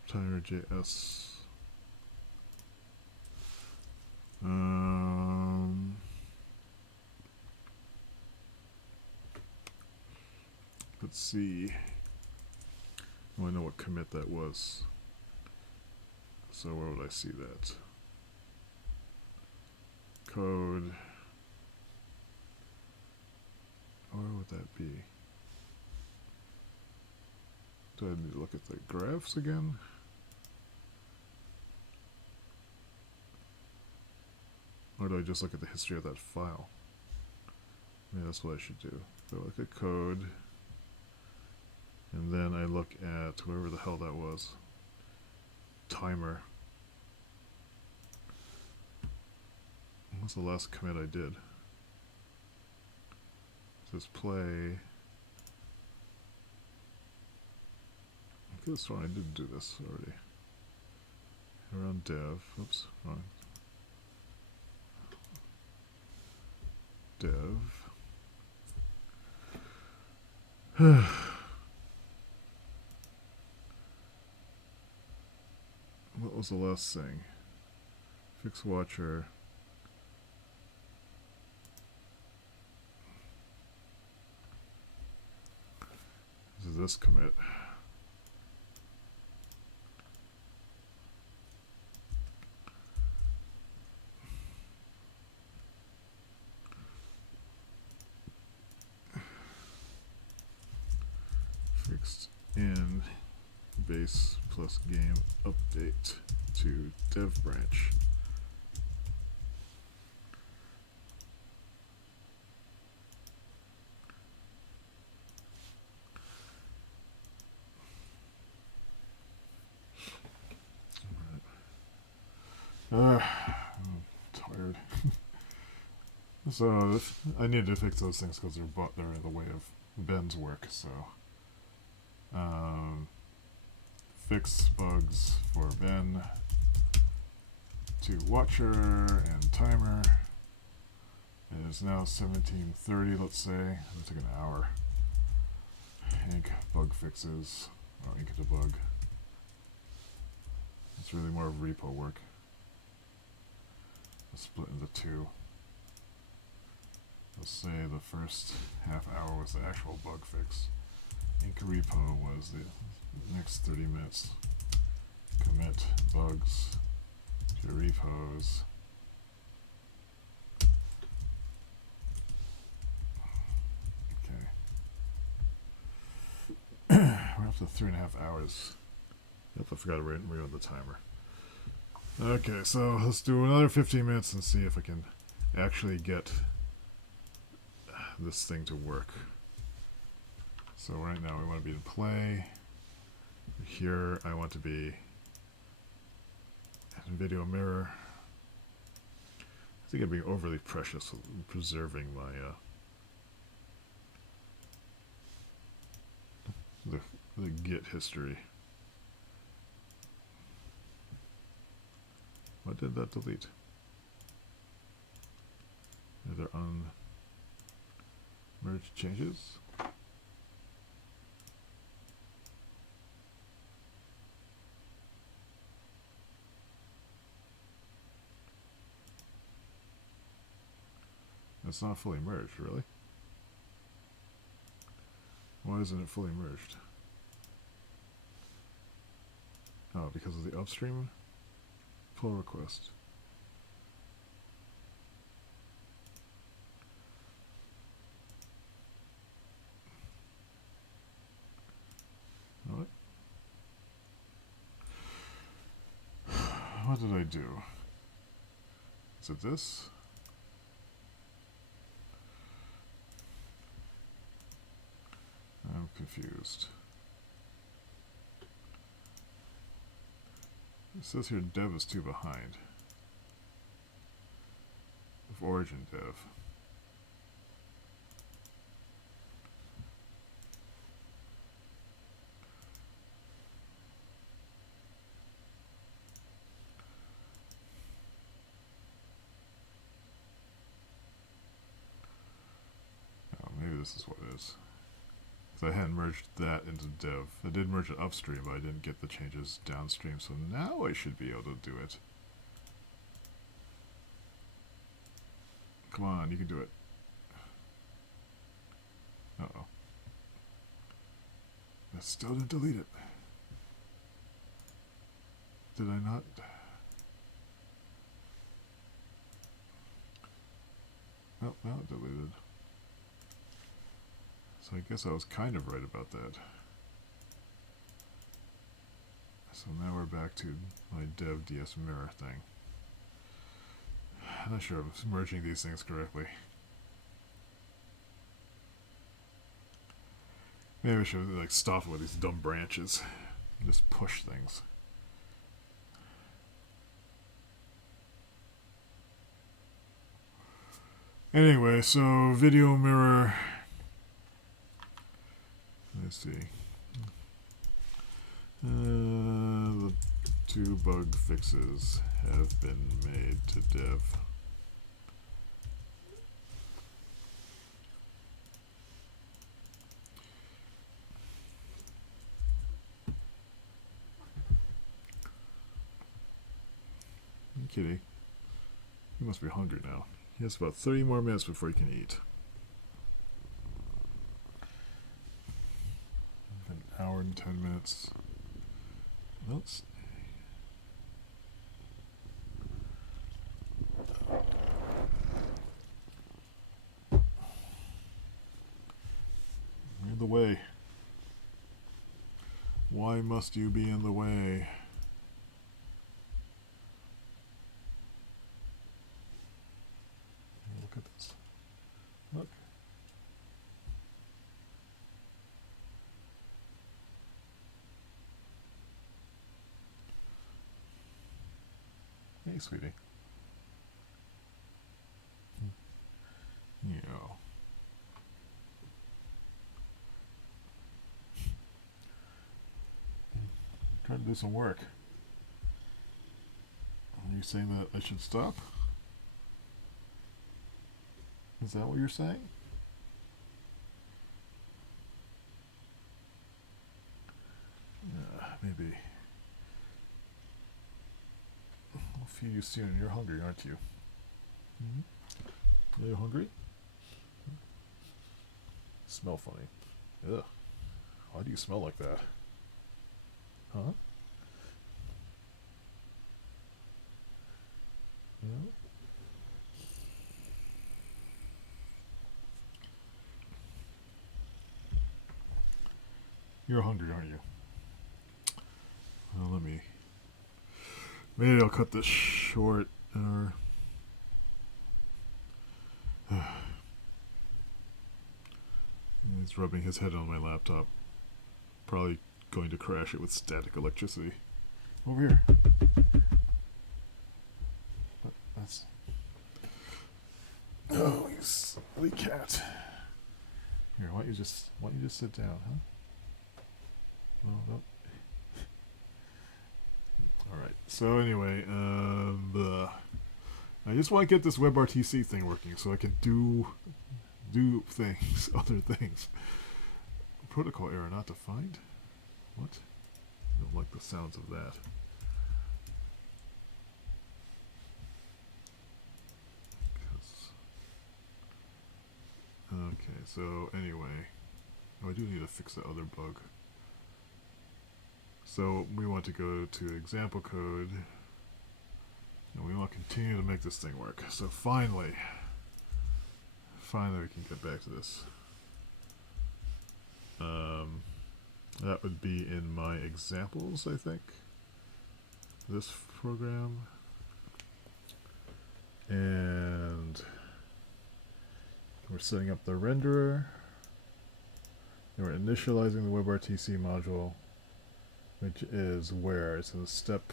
Timer.js. Let's see. Oh, I know what commit that was. So where would I see that? Code. Where would that be? Do I need to look at the graphs again? Or do I just look at the history of that file? Maybe that's what I should do. So I look at code, and then I look at whoever the hell that was. Timer. What's the last commit I did? It says play. could have sworn I did do this already. Around dev. Oops, wrong. Dev. What was the last thing? Fix watcher. This is this commit. Fixed in base plus game update to dev branch. I'm tired. So I need to fix those things because they're in the way of Ben's work. So fix bugs for Ben to watcher and timer. It is now 17:30. Let's say it took an hour. Ink bug fixes or ink debug. It's really more of repo work. Split into two. Let's say the first half hour was the actual bug fix. Ink repo was the next 30 minutes. Commit bugs to repos. Okay. We're up to 3.5 hours. Yep, I forgot to reload the timer. Okay, so let's do another 15 minutes and see if I can actually get this thing to work. So right now we want to be in play. Here I want to be in video mirror. I think I'm being overly precious with preserving my the Git history. What did that delete? Are there unmerged changes? It's not fully merged, really? Why isn't it fully merged? Oh, because of the upstream pull request. What? What did I do? Is it this? I'm confused. It says here dev is 2 behind. Of origin dev. Oh, maybe this is what it is. So I hadn't merged that into dev. I did merge it upstream, but I didn't get the changes downstream, so now I should be able to do it. Come on, you can do it. Uh-oh. I still didn't delete it. Did I not? Oh, now it deleted. So I guess I was kind of right about that. So now we're back to my dev ds mirror thing. I'm not sure if I'm merging these things correctly. Maybe I should like stop with these dumb branches. Just push things. Anyway, so video mirror. Let's see. The 2 bug fixes have been made to dev. Kitty, he must be hungry now. He has about 30 more minutes before he can eat. An hour and 10 minutes. Let's. You're in the way. Why must you be in the way? Look at this. Look. Hey, sweetie. Yeah. Trying to do some work. Are you saying that I should stop? Is that what you're saying? Maybe. I'll feed you soon. You're hungry, aren't you? Mm-hmm. Are you hungry? Smell funny. Ugh. Why do you smell like that? Huh? Yeah? You're hungry, aren't you? Well, let me. Maybe I'll cut this short. He's rubbing his head on my laptop. Probably going to crash it with static electricity. Over here. That's. Oh, you silly cat. Here, why don't you just sit down, huh? No. Alright, so anyway, I just want to get this WebRTC thing working so I can do things, other things. Protocol error not defined? What? I don't like the sounds of that. Okay, so anyway, I do need to fix that other bug. So we want to go to example code, and we want to continue to make this thing work. So finally we can get back to this. That would be in my examples, I think. This program. And we're setting up the renderer. And we're initializing the WebRTC module, which is where? It's in the step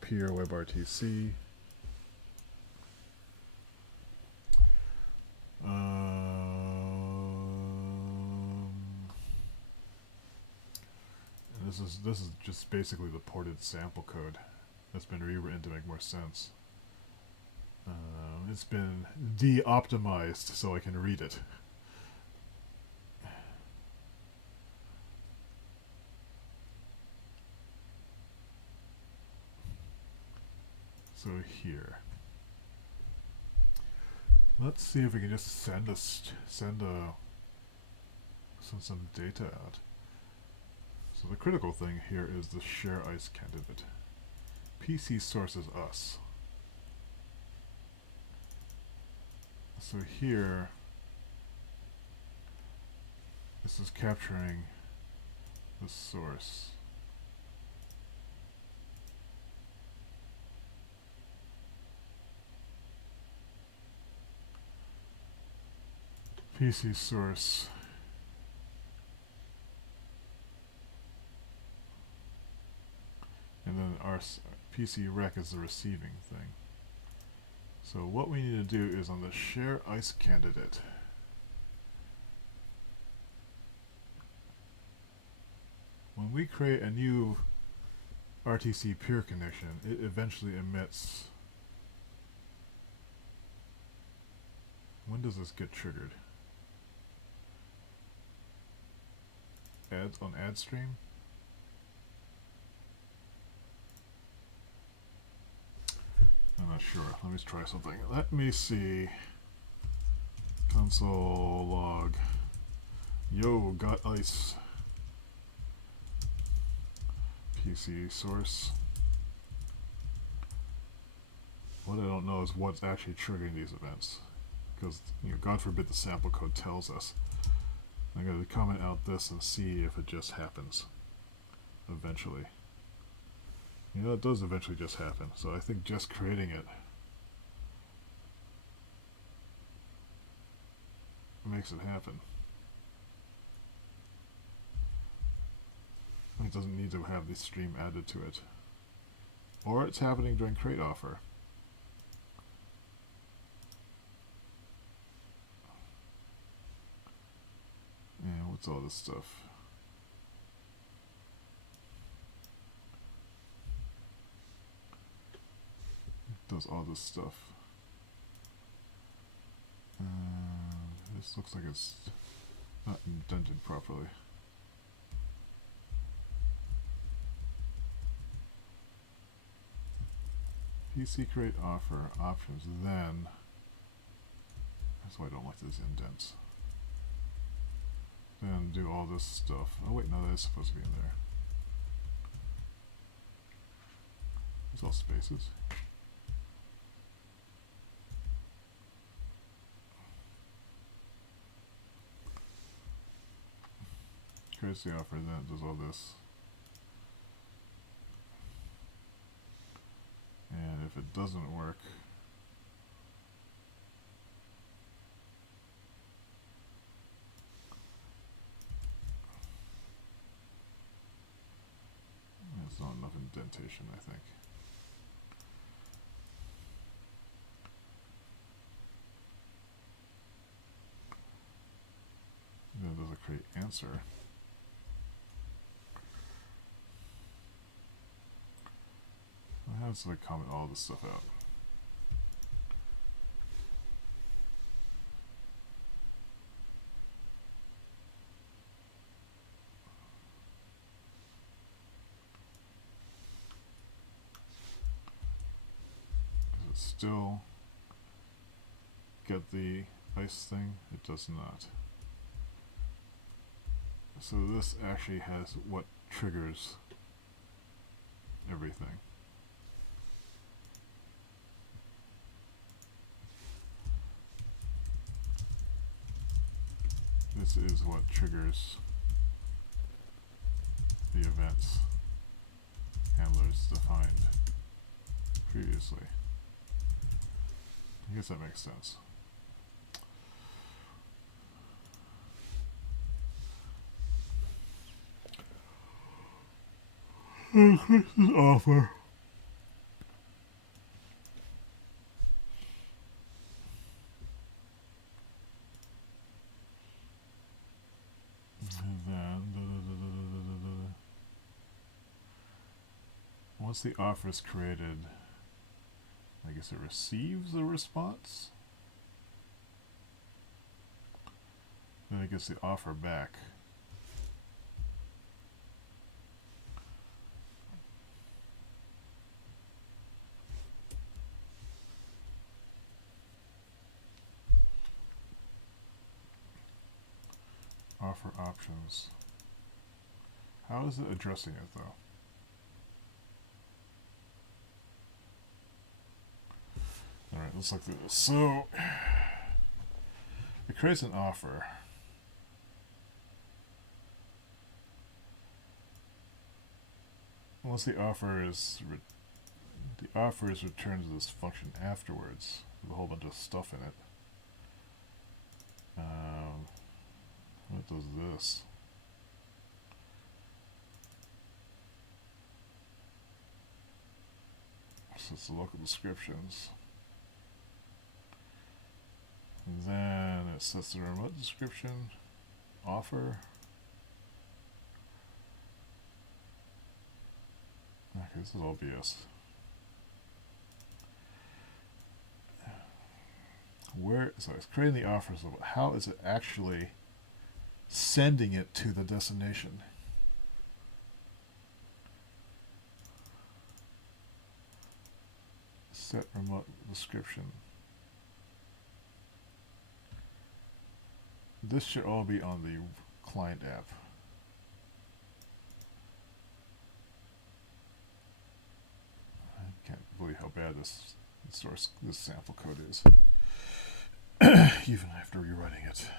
peer WebRTC. And this is just basically the ported sample code that's been rewritten to make more sense. It's been de-optimized so I can read it. So here, let's see if we can just send some data out. So the critical thing here is the share ice candidate. PC source is us. So here, this is capturing the source. PC source. And then our PC rec is the receiving thing. So what we need to do is on the share ice candidate, when we create a new RTC peer connection, it eventually emits. When does this get triggered? Ads on ad stream? I'm not sure. Let me try something. Let me see. Console log. Yo, got ice. PC source. What I don't know is what's actually triggering these events. Because, God forbid the sample code tells us. I'm going to comment out this and see if it just happens. Eventually. It does eventually just happen. So I think just creating it makes it happen. It doesn't need to have the stream added to it. Or it's happening during create offer. And what's all this stuff? It does all this stuff. This looks like it's not indented properly. PC create offer options, then that's why I don't like these indents. Then do all this stuff. Oh wait, no, that is supposed to be in there. It's all spaces. Creates the offer, then it does all this. And if it doesn't work, there's not enough indentation, I think. Then it does a create answer. How does it comment all this stuff out? Does it still get the ice thing? It does not. So this actually has what triggers everything. This is what triggers the events handlers defined previously. I guess that makes sense. This is offer. And then once the offer is created, I guess it receives a response. Then it gets the offer back. Offer options. How is it addressing it though? Alright, let's look through this. So, it creates an offer. Once the offer is returned to this function afterwards with a whole bunch of stuff in it. What does this? So it's the local descriptions. And then it sets the remote description, offer. this is all BS. So it's creating the offer, so how is it actually sending it to the destination? Set remote description. This should all be on the client app. I can't believe how bad this sample code is. Even after rewriting it.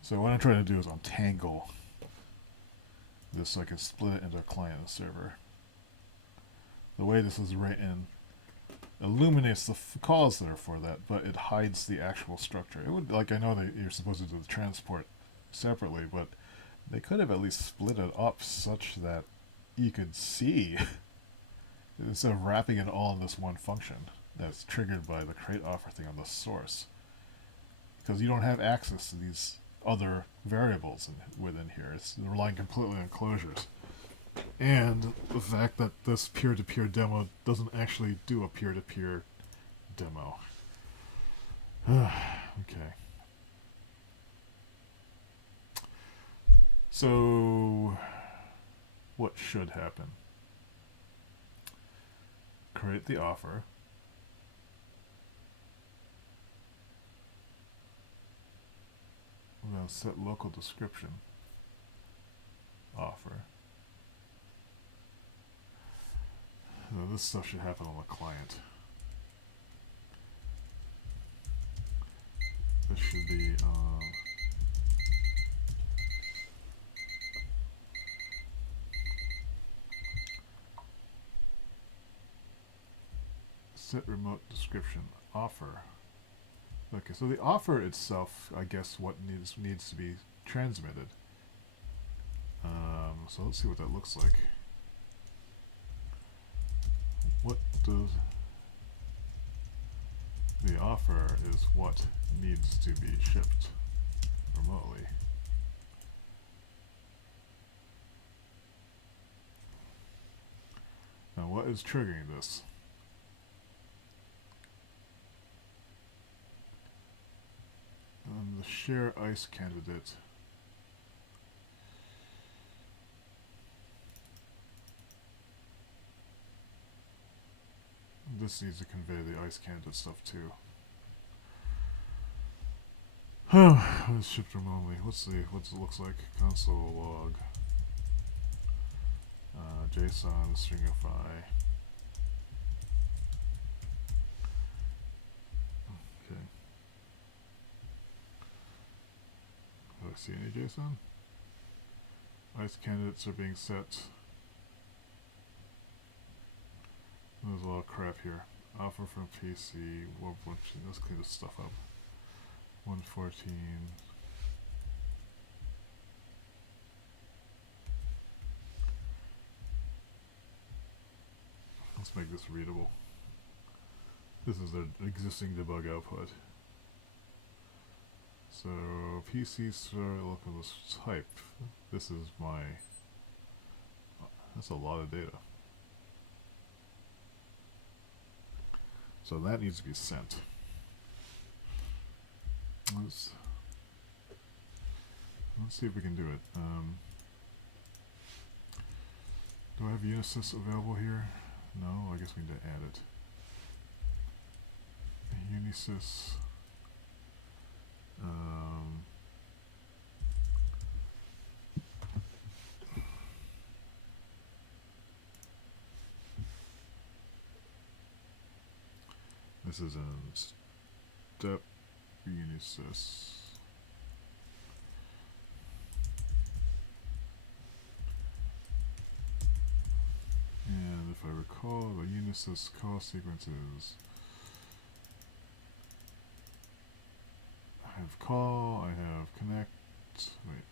So what I'm trying to do is untangle this so I can split it into a client and a server. The way this is written illuminates the calls that are for that, but it hides the actual structure. It would, like, I know that you're supposed to do the transport separately, but they could have at least split it up such that you could see instead of wrapping it all in this one function that's triggered by the create offer thing on the source, because you don't have access to these other variables within here. It's relying completely on closures, and the fact that this peer-to-peer demo doesn't actually do a peer-to-peer demo. Okay. So what should happen? Create the offer. We're going to set local description. Offer. Now this stuff should happen on the client. This should be set remote description offer. Okay, so the offer itself, I guess, what needs to be transmitted. So let's see what that looks like. What does the offer is what needs to be shipped remotely. Now, what is triggering this? The share ICE candidate. This needs to convey the ICE candidate stuff too. It's shipped remotely. Let's see what it looks like. Console log. JSON, stringify. Okay. Do I see any JSON? ICE candidates are being set. There's a lot of crap here. Offer from PC. Let's clean this stuff up. 114. Let's make this readable. This is their existing debug output. So PC server localhost type. This is my. That's a lot of data. So that needs to be sent. Let's see if we can do it. Do I have Unisys available here? No, I guess we need to add it. Unisys. This is in step Unisys. And if I recall, the Unisys call sequences. I have call, I have connect, wait,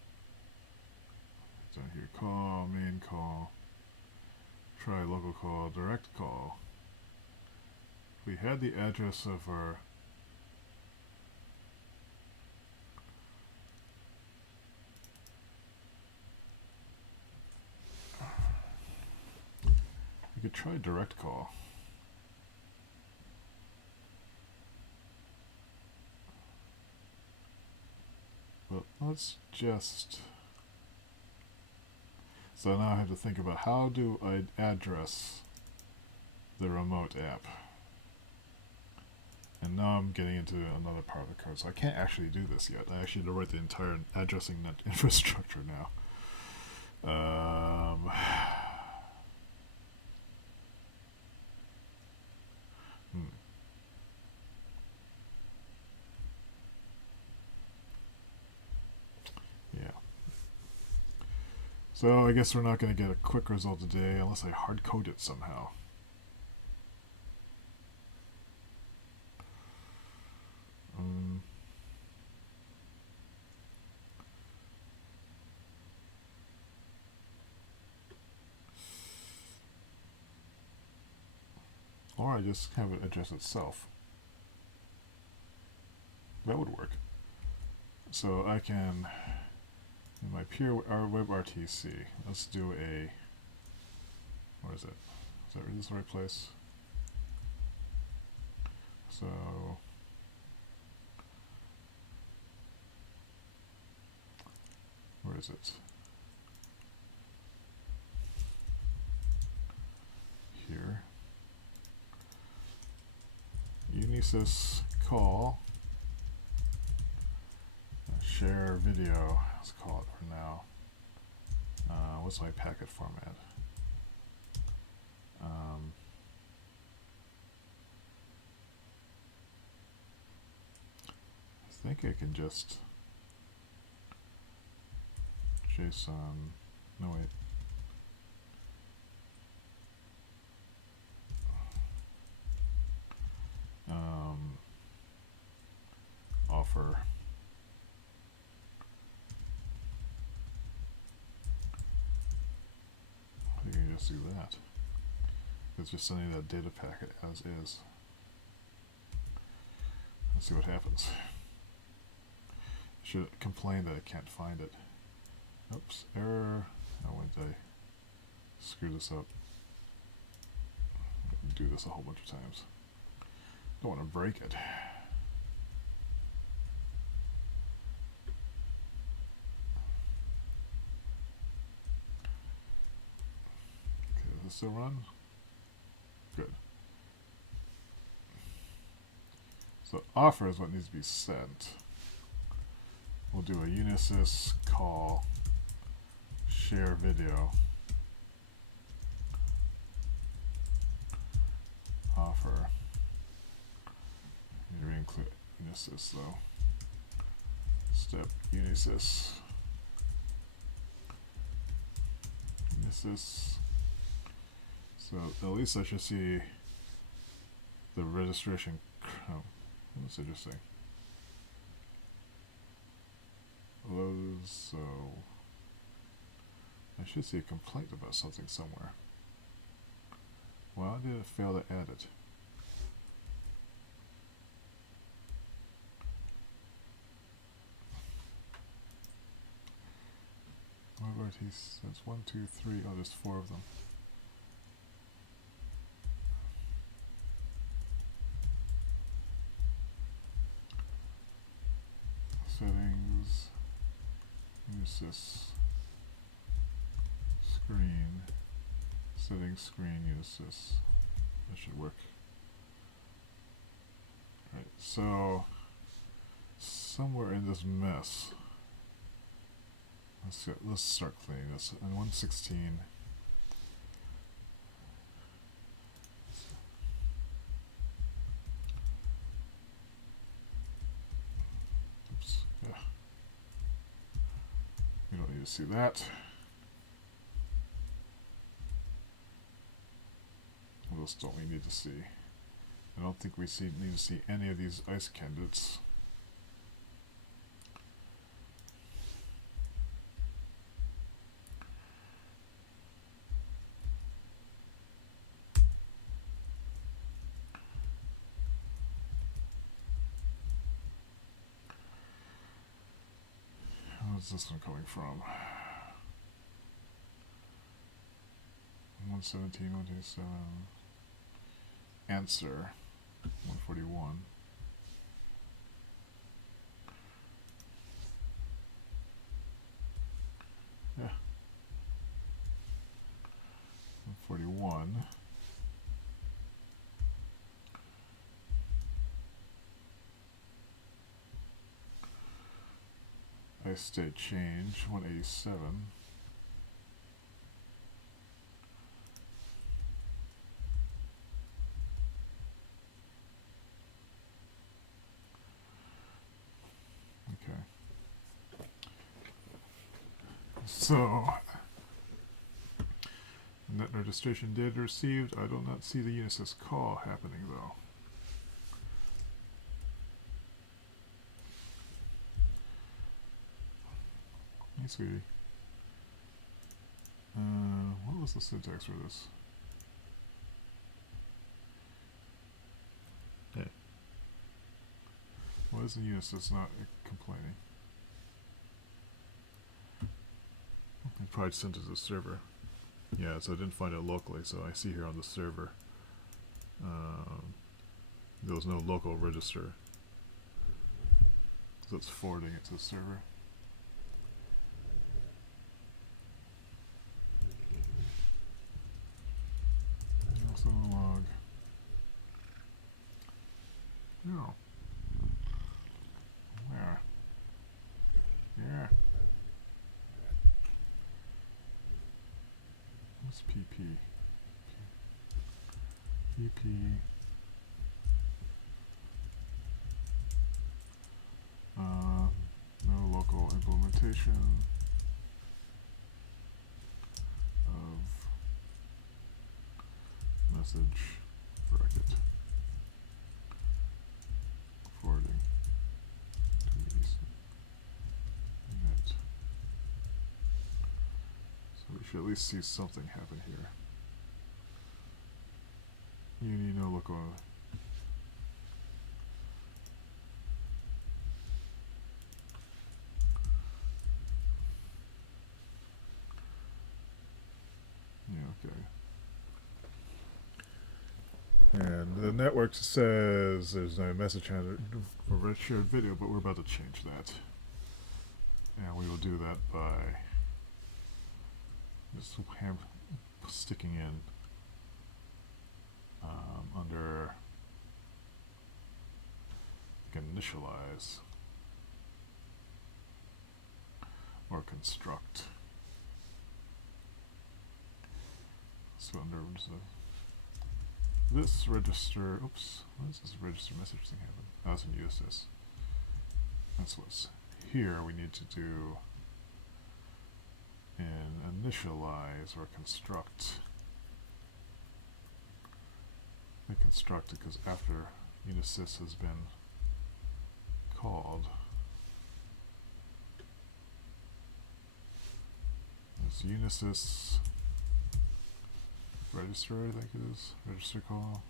it's down here, call, main call, try local call, direct call, we had the address of our we could try direct call. But let's just, so now I have to think about how do I address the remote app. And now I'm getting into another part of the code, so I can't actually do this yet. I actually have to write the entire addressing net infrastructure now. Yeah. So I guess we're not going to get a quick result today unless I hard code it somehow. Or I just have it address itself. That would work. So I can, in my peer WebRTC, let's do a, where is it? Is this the right place? So, where is it? Here. Unisys call. Share video. Let's call it for now. What's my packet format? I think I can just JSON. No, wait. Offer. I think you can just do that. It's just sending that data packet as is. Let's see what happens. Should complain that I can't find it. Oops, error. Oh, when did I screw this up? Do this a whole bunch of times. Don't want to break it. Okay, does this still run? Good. So offer is what needs to be sent. We'll do a Unisys call share video offer. Need to include Unisys though. Step Unisys. So at least I should see the registration. Oh, that's interesting. So I should see a complaint about something somewhere. Why did it fail to add it? That's 1, 2, 3. Oh, there's 4 of them. Settings, Unisys, screen, settings, screen, Unisys. That should work. Right, so somewhere in this mess, let's start cleaning this. And 116. Oops. Yeah. You don't need to see that. What else don't we need to see? I don't think we need to see any of these ICE candidates. this one coming from? 117, 127. Answer 141. Yeah. 141. I state change 187. Okay. So net registration data received. I do not see the Unisys call happening though. Hey, sweetie. What was the syntax for this? Hey. Why is the Unisys not complaining? I probably sent it to the server. Yeah, so I didn't find it locally, so I see here on the server there was no local register. So it's forwarding it to the server. Also log. No. Where? Yeah. What's PP? PP. No local implementation of message bracket forwarding to net. So we should at least see something happen here. Uni no local. Yeah, okay. And the network says there's no message handler for a shared video, but we're about to change that. And we will do that by just sticking in under initialize or construct. So under this register, oops, what is this register message thing happen? I wasn't use this. That's what's here. We need to do an initialize or construct. I construct it because after Unisys has been called, it's Unisys register, I think it is. Register call.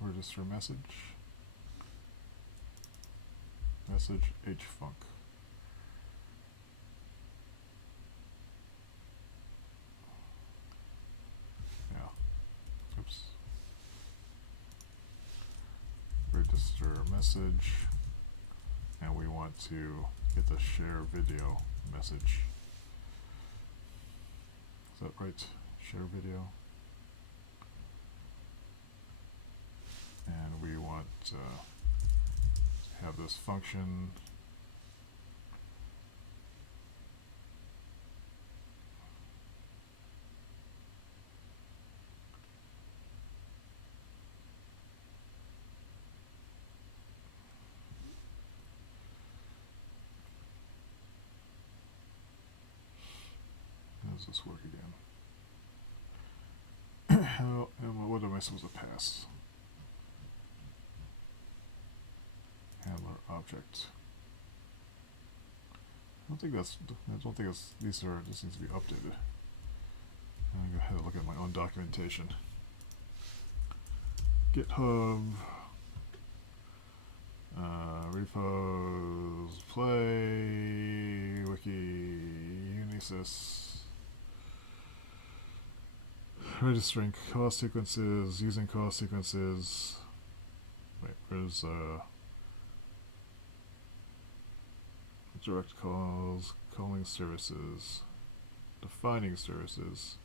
Register message. Message hfunc. Yeah. Oops. Register message. And we want to get the share video message. Is that right? Share video. And we want to have this function how does this work again? What am I supposed to pass? Handler object. I don't think that's this needs to be updated. I'm gonna go ahead and look at my own documentation. GitHub Repos, play, wiki, unisys, registering call sequences, using call sequences. Wait, where's direct calls, calling services, defining services.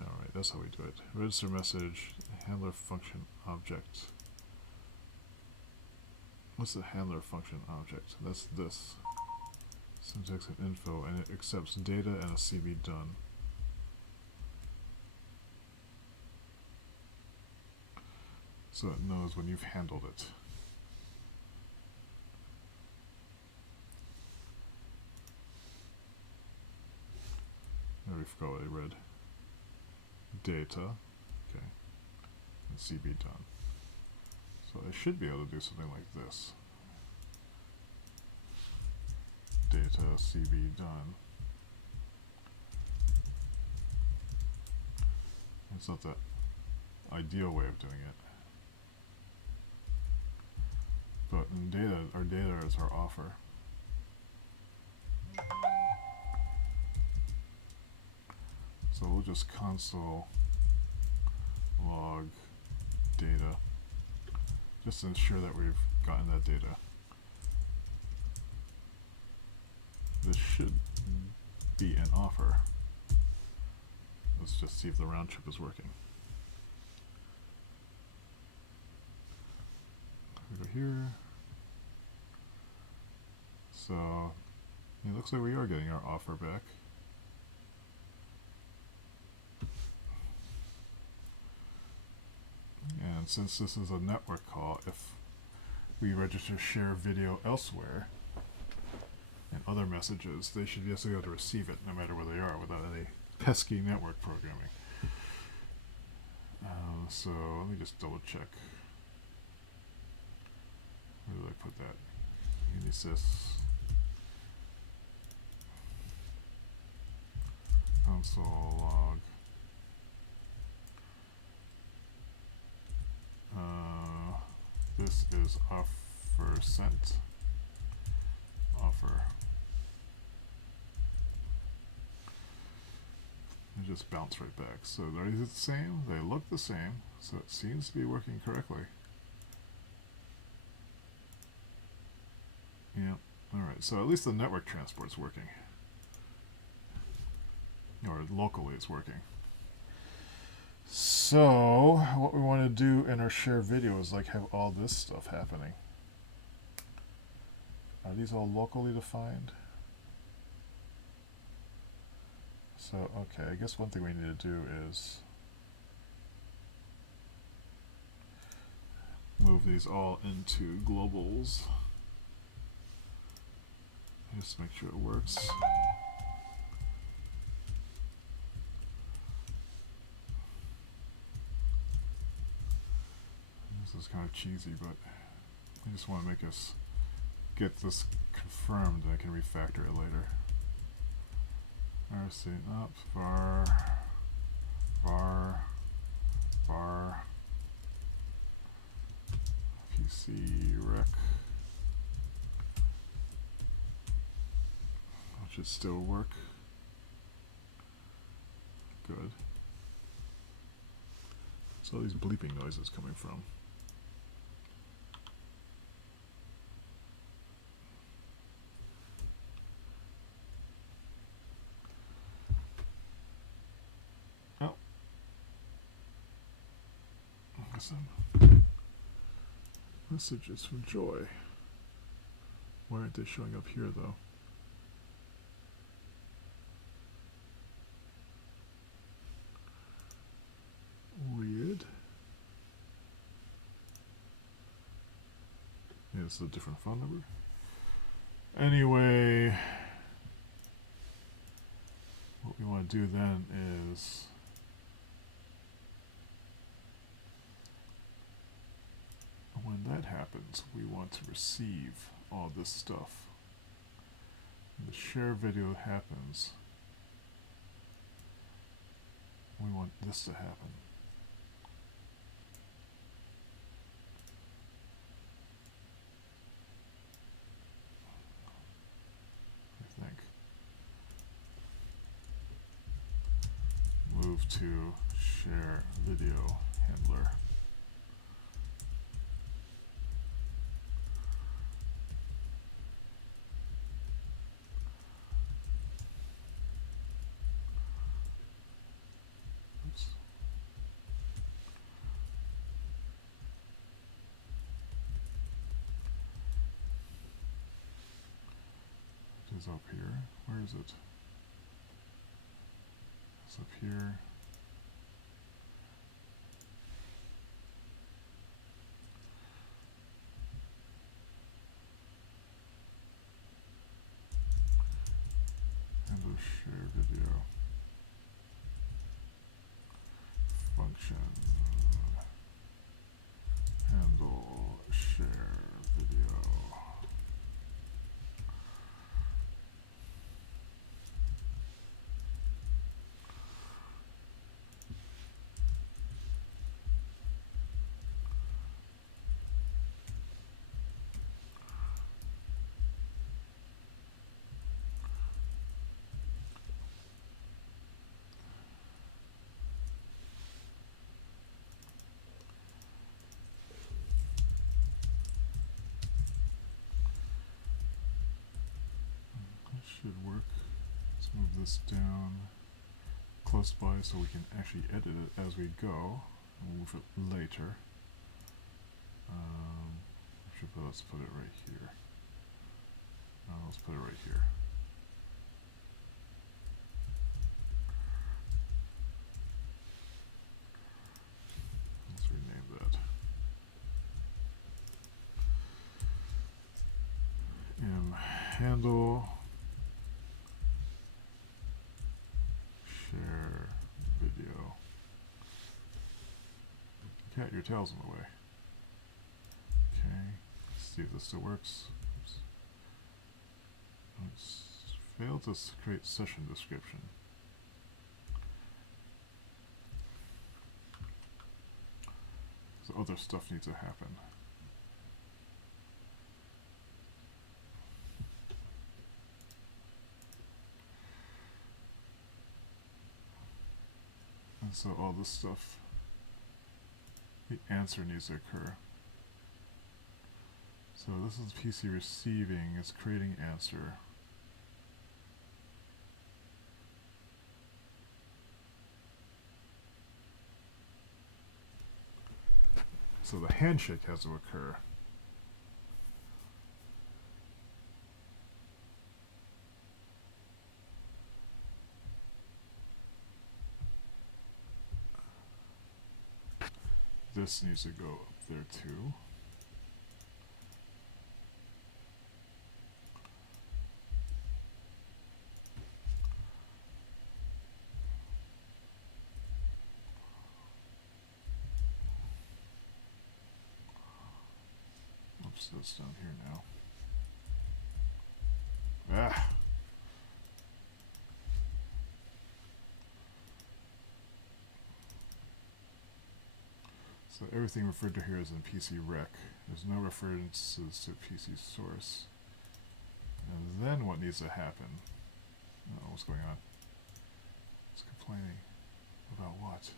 Alright, that's how we do it. Register message, handler function object. What's the handler function object? That's this. Syntax and info, and it accepts data and a CB done. So it knows when you've handled it. I already forgot what I read. Data, okay, and CB done. So I should be able to do something like this. Data CB done. It's not the ideal way of doing it. But in data, our data is our offer. So we'll just console log data just to ensure that we've gotten that data. This should be an offer. Let's just see if the round trip is working. We go here. So it looks like we are getting our offer back. And since this is a network call, if we register share video elsewhere and other messages, they should just be able to receive it no matter where they are without any pesky network programming. So let me just double check. Where did I put that? Unisys. Console log. This is offer sent. Offer. And just bounce right back. So are these the same? They look the same, so it seems to be working correctly. Yeah. Alright, so at least the network transport's working. Or locally it's working. So what we want to do in our share video is like have all this stuff happening. Are these all locally defined? So okay, I guess one thing we need to do is move these all into globals. Just make sure it works. This is kind of cheesy, but I just want to make us get this confirmed and I can refactor it later. RC up, var, PC rec. That should still work. Good. So all these bleeping noises coming from. Oh. Some messages from Joy. Why aren't they showing up here though? Weird. Yeah, it's a different phone number. Anyway, what we want to do then is when that happens, we want to receive all this stuff. When the share video happens, we want this to happen. to share video handler. Oops. It is up here. Where is it? It's up here. Handle share video function. Handle share video. Should work. Let's move this down close by so we can actually edit it as we go. We'll move it later. Let's put it right here. Let's put it right here. Let's rename that. Handle share video. Cat, your tail's in the way. Okay, let's see if this still works. Oops. It's failed to create session description. So other stuff needs to happen. And so all this stuff, the answer needs to occur. So this is PC receiving, it's creating answer. So the handshake has to occur. This needs to go up there too. Oops, that's down here now. Ah! So everything referred to here is in PC rec. There's no references to PC source. And then what needs to happen? Oh, what's going on? It's complaining about what?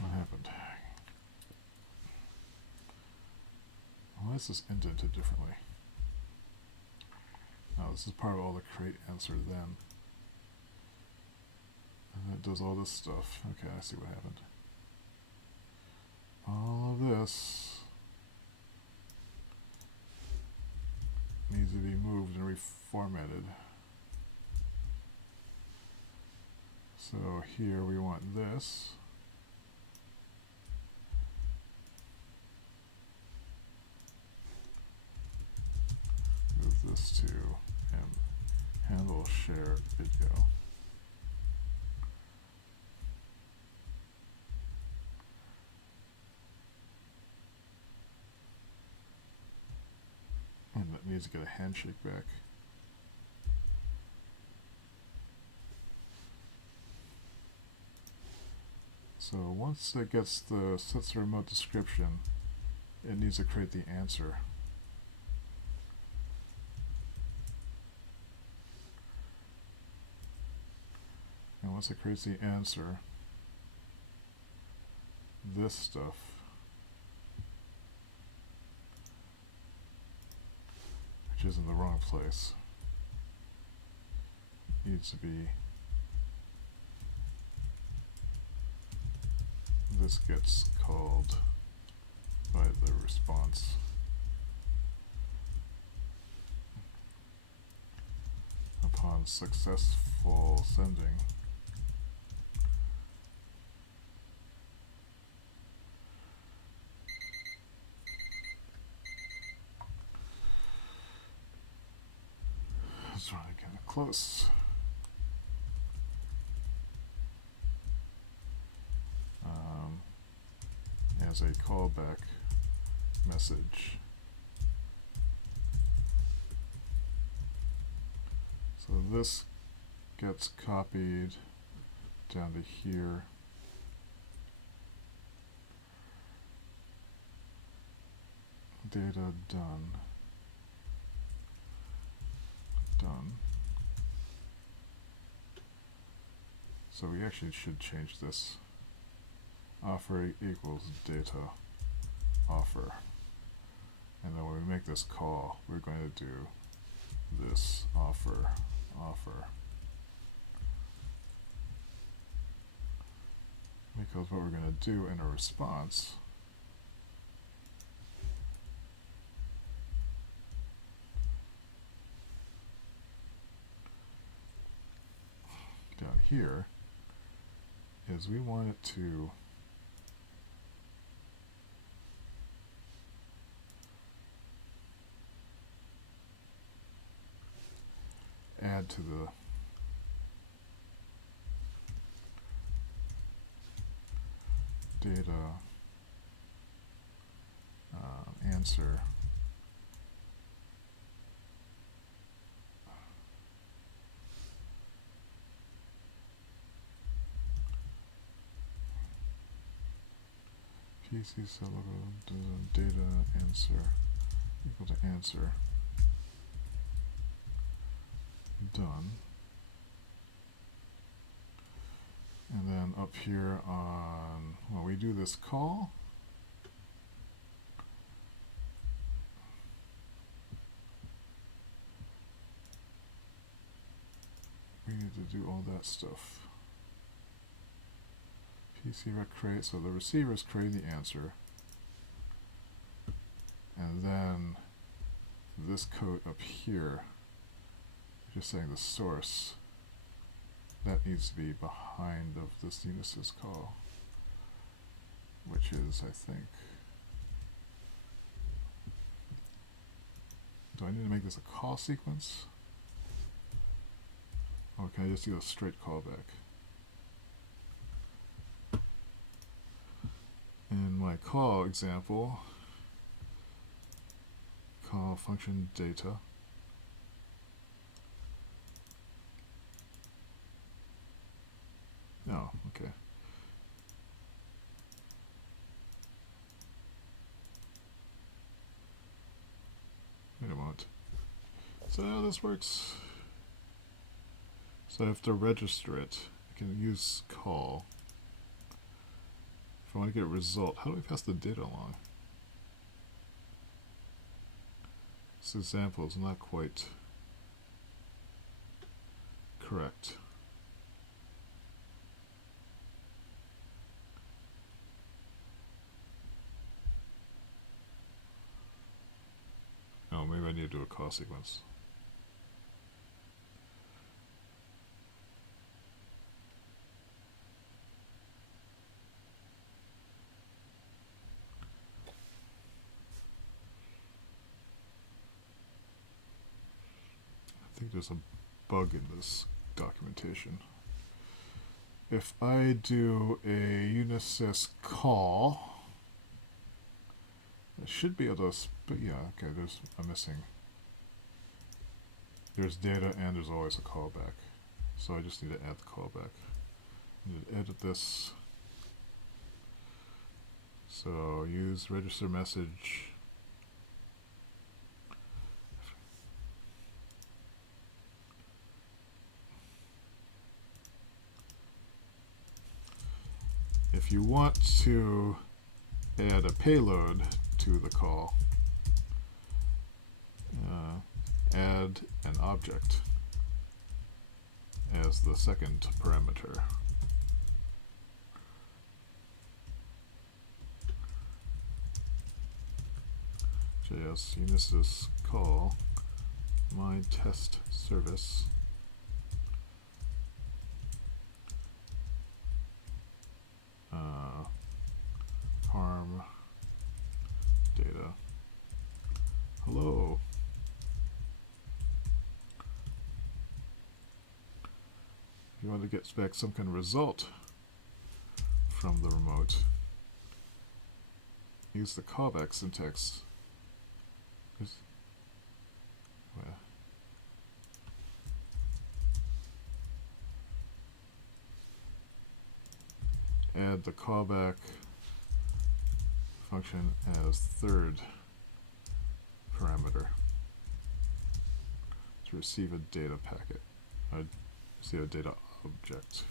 What happened? Why is this indented differently? Now this is part of all the create answer then. And it does all this stuff. Okay, I see what happened. All of this needs to be moved and reformatted. So here we want this. Move this to handle share video. And that needs to get a handshake back. So once it gets sets the remote description, it needs to create the answer. And once it creates the answer, this stuff which is in the wrong place needs to be, this gets called by the response. Upon successful sending, it's running kind of close. As a callback message. So this gets copied down to here. Data done. Done. So we actually should change this. Offer equals data offer. And then when we make this call, we're going to do this offer. Because what we're going to do in a response down here is we want it to add to the data answer PC cell data answer equal to answer done. And then up here on, when we do this call, we need to do all that stuff. PC rec create, so the receiver is creating the answer. And then this code up here, just saying the source, that needs to be behind of this unisys call, which is, I think, do I need to make this a call sequence? Or can I just do a straight callback? In my call example, call function data. Oh, okay. Wait a moment. So how this works? So I have to register it. I can use call. If I want to get a result, how do we pass the data along? This example is not quite correct. Oh, maybe I need to do a call sequence. I think there's a bug in this documentation. If I do a unisys call, I should be able to, but yeah, okay, I'm missing. There's data and there's always a callback. So I just need to add the callback. I need to edit this. So use register message. If you want to add a payload to the call, add an object as the second parameter. JS Unisys call my test service harm data. Hello. You want to get back some kind of result from the remote, use the callback syntax. Add the callback function as third parameter to receive a data packet, receive a data object.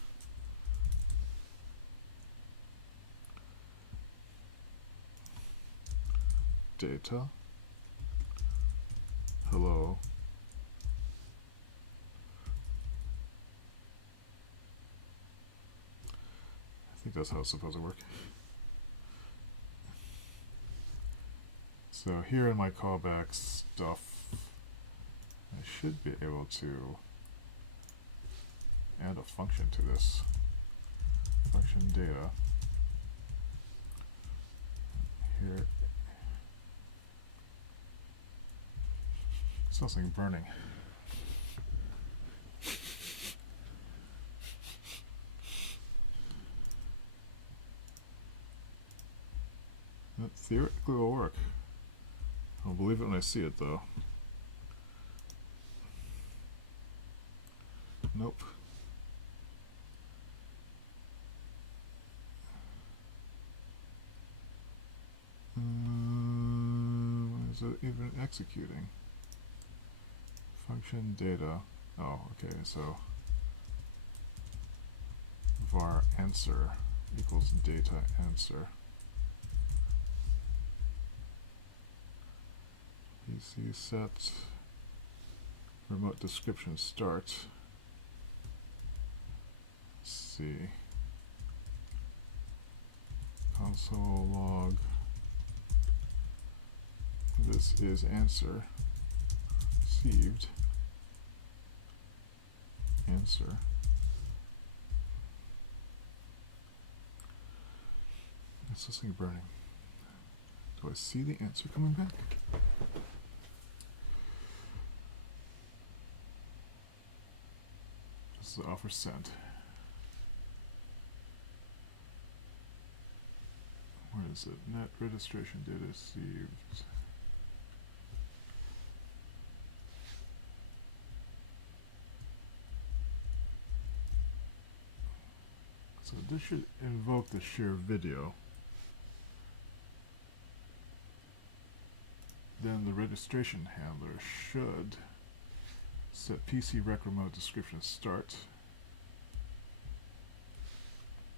Data. Hello. I think that's how it's supposed to work. So here in my callback stuff, I should be able to add a function to this. Function data. Here. Something burning. That theoretically will work. I'll believe it when I see it, though. Nope. Is it even executing? Function data. Oh, okay, so var answer equals data answer. PC set remote description start. Let's see. Console log. This is answer. Received. Answer. It's this thing burning. Do I see the answer coming back? This is the offer sent. Where is it? Net registration data received. So this should invoke the share video. Then the registration handler should set PC rec remote description start.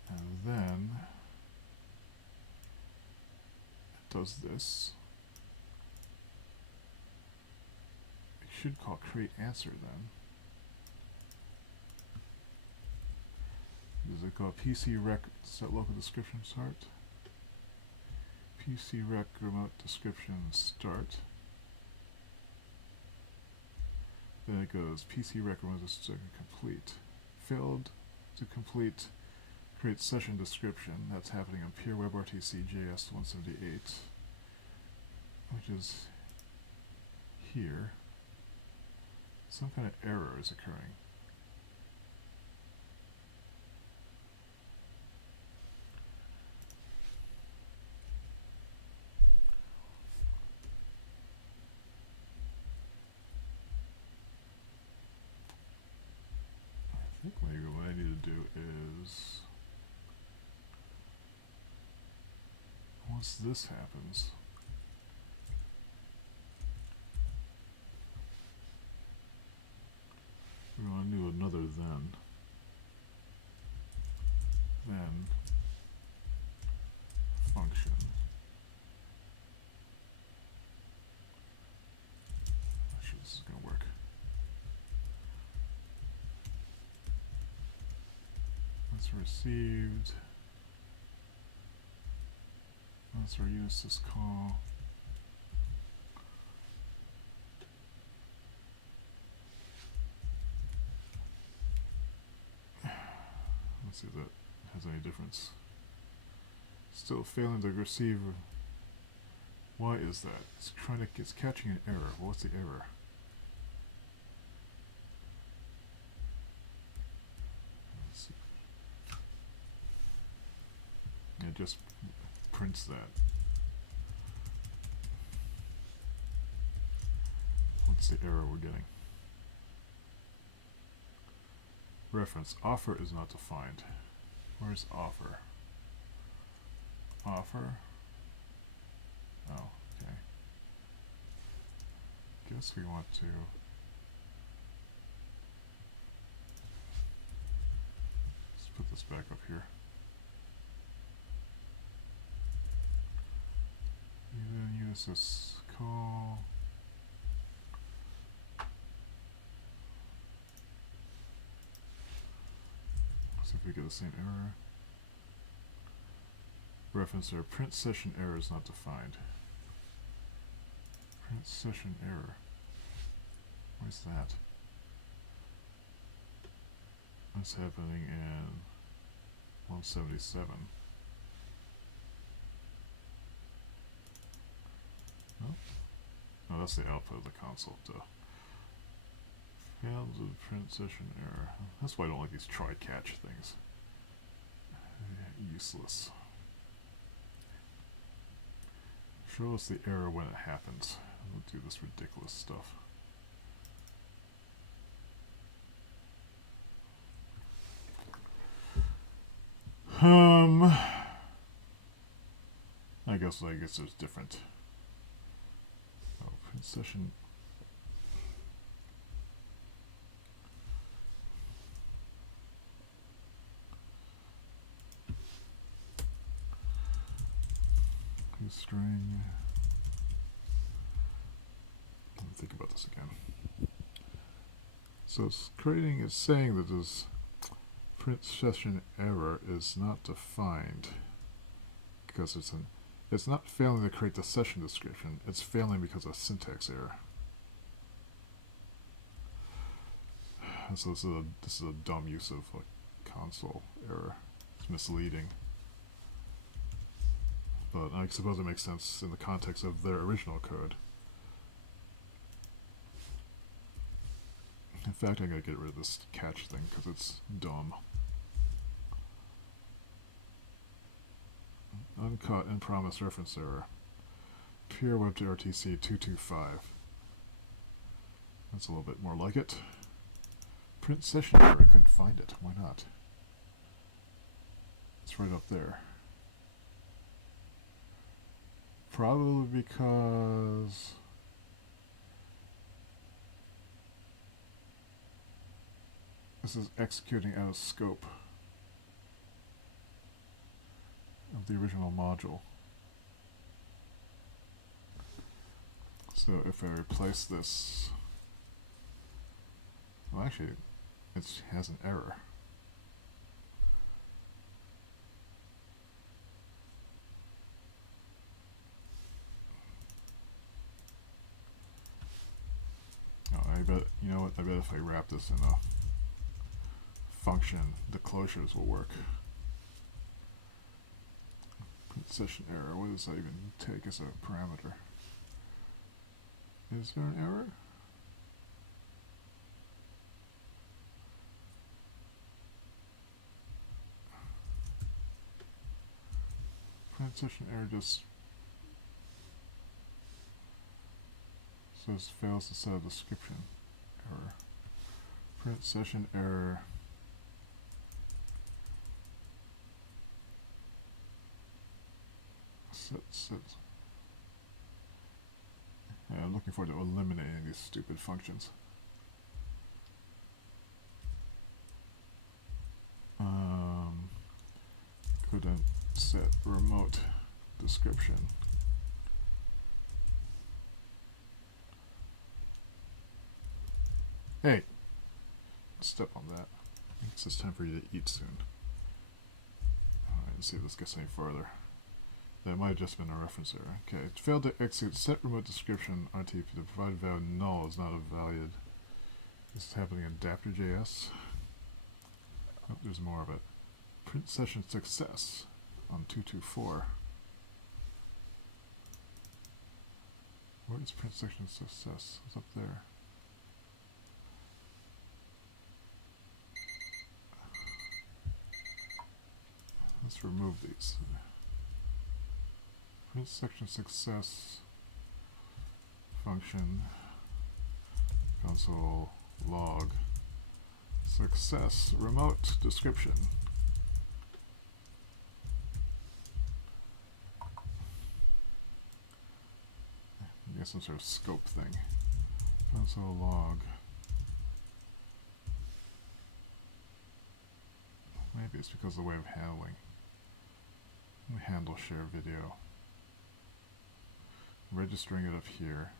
And then it does this. It should call create answer then. Does it call PC rec set local description start? PC rec remote description start. Then it goes PC rec remote description complete. Failed to complete create session description. That's happening on pure WebRTC JS 178, which is here. Some kind of error is occurring. I think maybe what I need to do is, once this happens, we're going to do another then function. Actually, this is going to work. That's received. That's our unisys call. Let's see if that has any difference. Still failing to receive. Why is that? It's catching an error. What's the error? Let's see. It just prints that. What's the error we're getting? Reference offer is not defined. Where's offer? Offer? Oh, okay. Guess we want to let's put this back up here. And then use this call. See if we get the same error. Reference error. Print session error is not defined. Print session error. Where's that? That's happening in 177. No? No, that's the output of the console. Duh. Failed to print session error. That's why I don't like these try-catch things. Useless. Show us the error when it happens. We'll do this ridiculous stuff. I guess there's different. Oh, print session. String. Let me think about this again. So it's saying that this print session error is not defined because it's not failing to create the session description. It's failing because of syntax error. And so this is a dumb use of a console error. It's misleading. But I suppose it makes sense in the context of their original code. In fact, I'm going to get rid of this catch thing because it's dumb. Uncaught and promised reference error. Pure WebRTC 225. That's a little bit more like it. Print session error, I couldn't find it. Why not? It's right up there. Probably because this is executing out of scope of the original module. So if I replace this, well, actually, it has an error. I bet, you know what, I bet if I wrap this in a function, the closures will work. Print session error, what does that even take as a parameter? Is there an error? Print session error just says fails to set a description error. Print session error set. Yeah, I'm looking forward to eliminating these stupid functions. Couldn't set remote description. Hey, step on that. I guess it's time for you to eat soon. Alright, let's see if this gets any further. That might have just been a reference error. Okay, it failed to execute set remote description RTP. The provided value null is not evaluated. This is happening in adapter.js. Oh, there's more of it. Print session success on 224. Where is print session success? It's up there. Let's remove these. Print section success function console log success remote description. I guess some sort of scope thing. Console log. Maybe it's because of the way of handling. We handle share video. Registering it up here.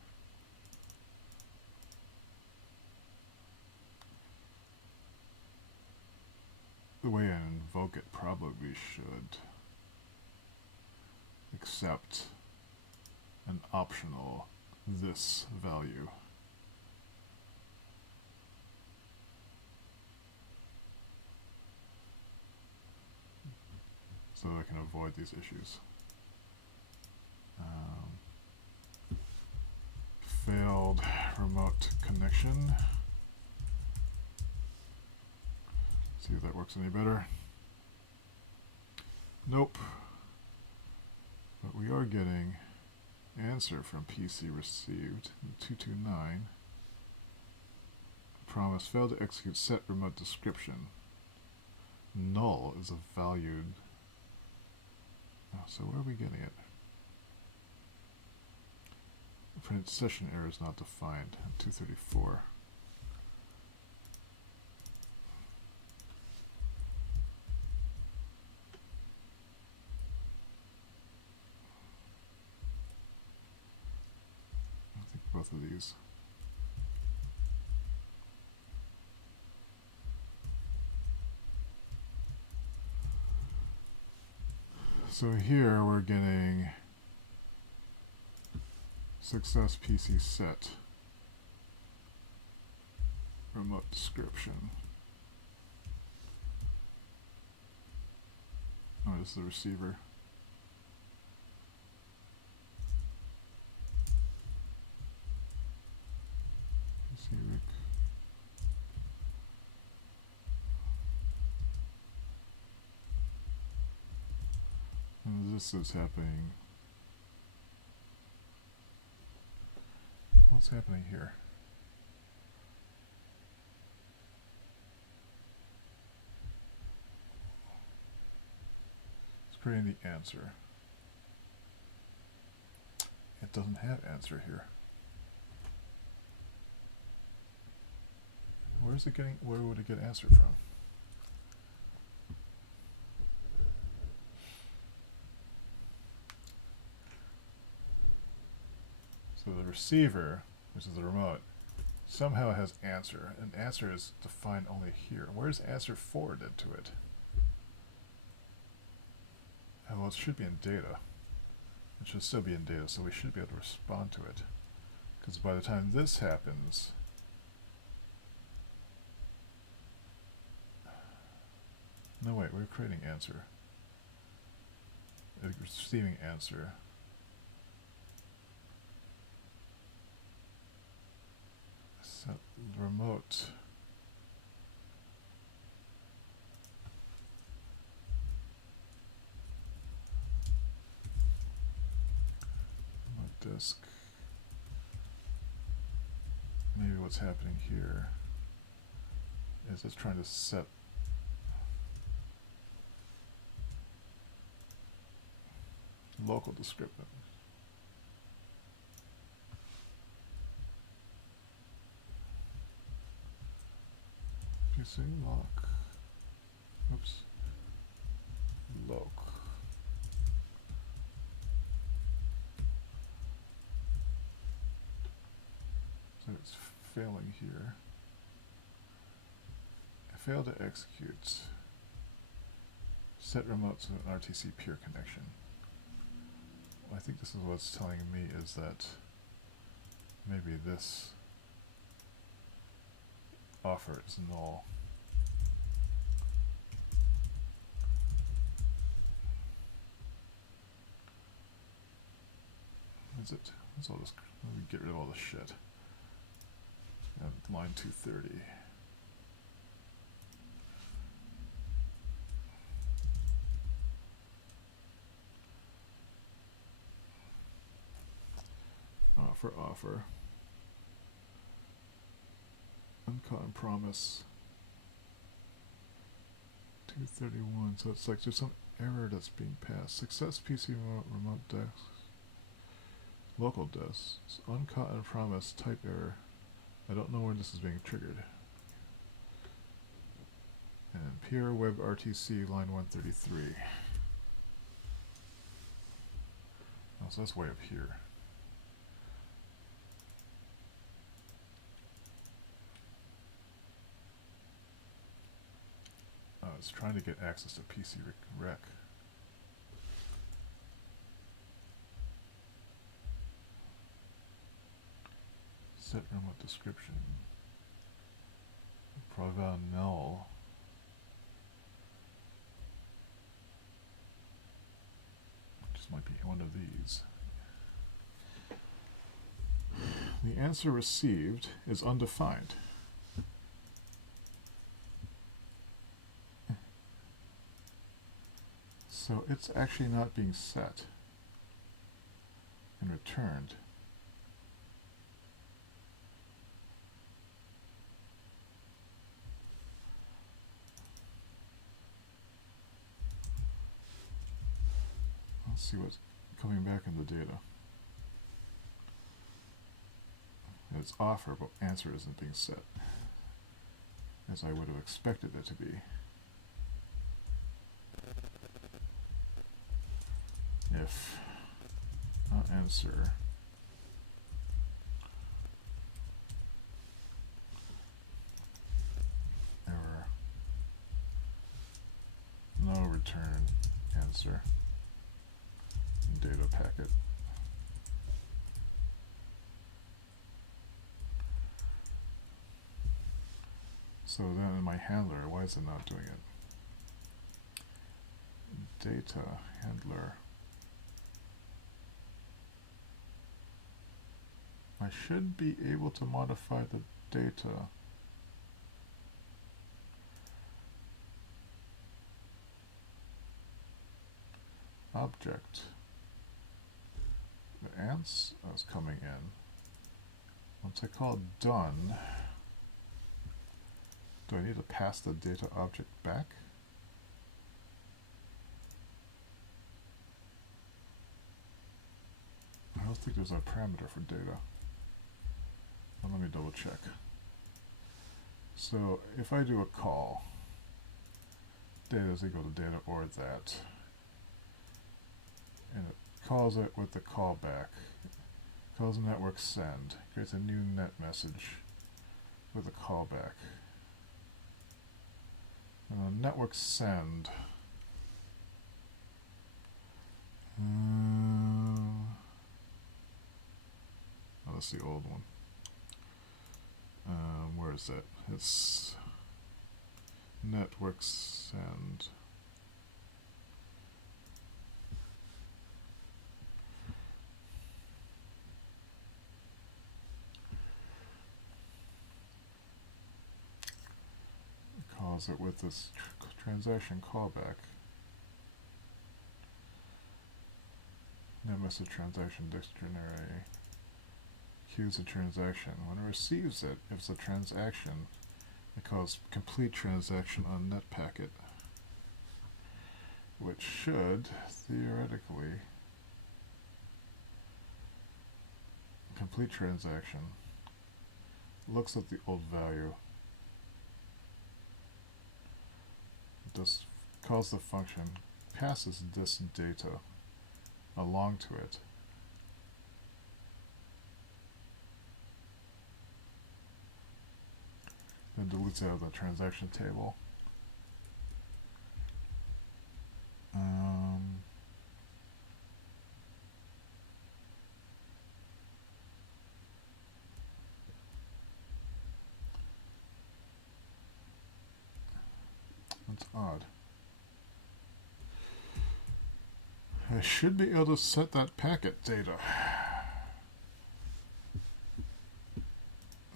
The way I invoke it probably should accept an optional this value. So that I can avoid these issues. Failed remote connection. See if that works any better. Nope. But we are getting answer from PC received 229. Promise failed to execute set remote description. Null is a valued. Oh, so where are we getting it? Print session error is not defined. 234. I think both of these. So here we're getting success PC set remote description. Oh, this is the receiver. Receiver. And this is happening. What's happening here? It's creating the answer. It doesn't have answer here. Where is it getting? Where would it get answer from? So the receiver, which is the remote, somehow has answer, and answer is defined only here. Where's answer forwarded to it? Well, it should be in data. It should still be in data, so we should be able to respond to it. Because by the time this happens, no wait, we're creating answer. Receiving answer. Set remote. Remote disk. Maybe what's happening here is it's trying to set local descriptor. PC lock. Oops. Loc. So it's failing here. I failed to execute. Set remote to an RTC peer connection. Well, I think this is what it's telling me is that maybe this offer is null. Is it? Let's all just let me get rid of all this shit. And line 230. Offer. Uncaught and promise. 231. So it's like there's some error that's being passed. Success PC remote desk. Local desk. Uncaught and promise type error. I don't know when this is being triggered. And peer WebRTC line 133. Oh, so that's way up here. It's trying to get access to PC rec. Set remote description. Probably got a null. Just might be one of these. The answer received is undefined. So it's actually not being set and returned. Let's see what's coming back in the data. It's offer, but answer isn't being set as I would have expected it to be. If answer error, no return answer data packet. So then in my handler, why is it not doing it? Data handler. I should be able to modify the data. Object. The ants is coming in. Once I call done, do I need to pass the data object back? I don't think there's a parameter for data. Well, let me double check. So if I do a call, data is equal to data or that, and it calls it with the callback, calls network send, creates a new net message with a callback. And on network send, oh, that's the old one. Where is it? It's network send. It calls it with this transaction callback. Net message transaction dictionary. Queues a transaction. When it receives it, if it's a transaction, it calls complete transaction on net packet, which should theoretically complete transaction, looks at the old value, calls the function, passes this data along to it, then deletes it out of the transaction table. That's odd. I should be able to set that packet data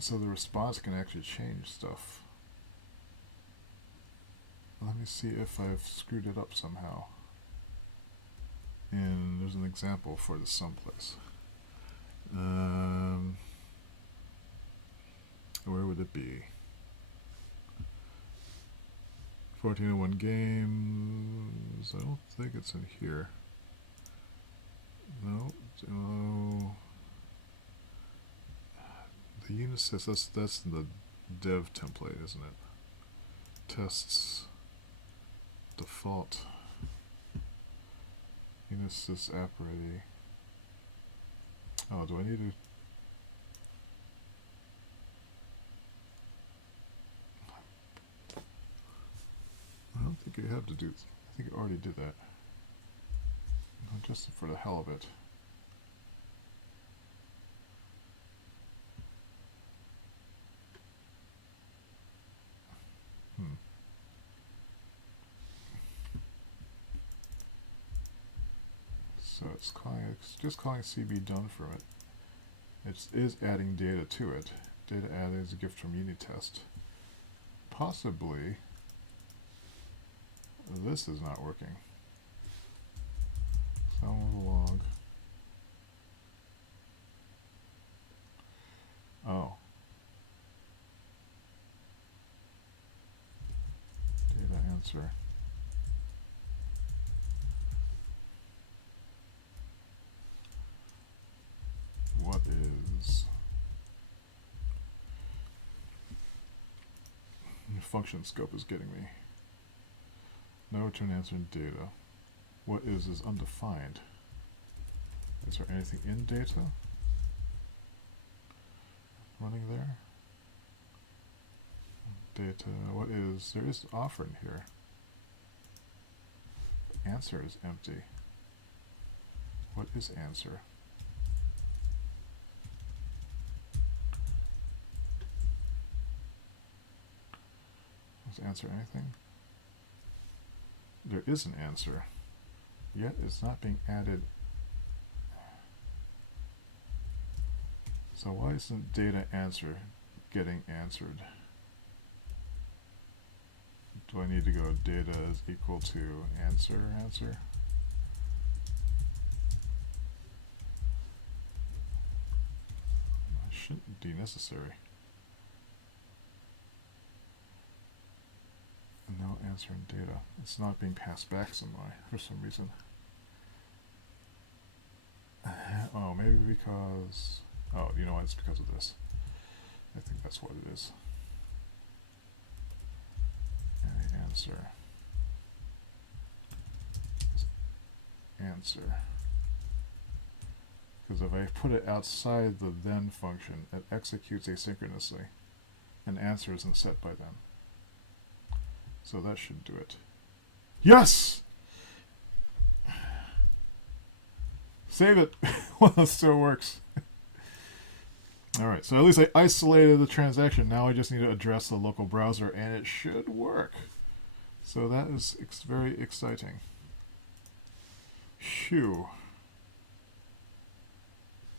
so the response can actually change stuff. Let me see if I've screwed it up somehow. And there's an example for this someplace. Where would it be? 1401 games. I don't think it's in here. No. The Unisys, that's in the dev template, isn't it? Tests. Default. Unisys app ready. Oh, do I need to? I don't think you have to do. I think you already did that. Just for the hell of it. So it's just calling CB done from it. It is adding data to it. Data added is a gift from Unitest. Possibly this is not working. Sound log. Oh. Data answer. What is the function scope is getting me. No return answer in data. What is undefined. Is there anything in data running there? Data, what is, there is offer in here. Answer is empty. What is answer? Does answer anything? There is an answer, yet it's not being added. So why isn't data answer getting answered? Do I need to go data is equal to answer? That shouldn't be necessary. No answer in data. It's not being passed back for some reason. Oh, maybe because... Oh, you know what? It's because of this. I think that's what it is. Answer. Because if I put it outside the then function, it executes asynchronously, and answer isn't set by then. So that should do it. Yes! Save it! Well, it still works. Alright, so at least I isolated the transaction. Now I just need to address the local browser, and it should work. So that is very exciting. Phew.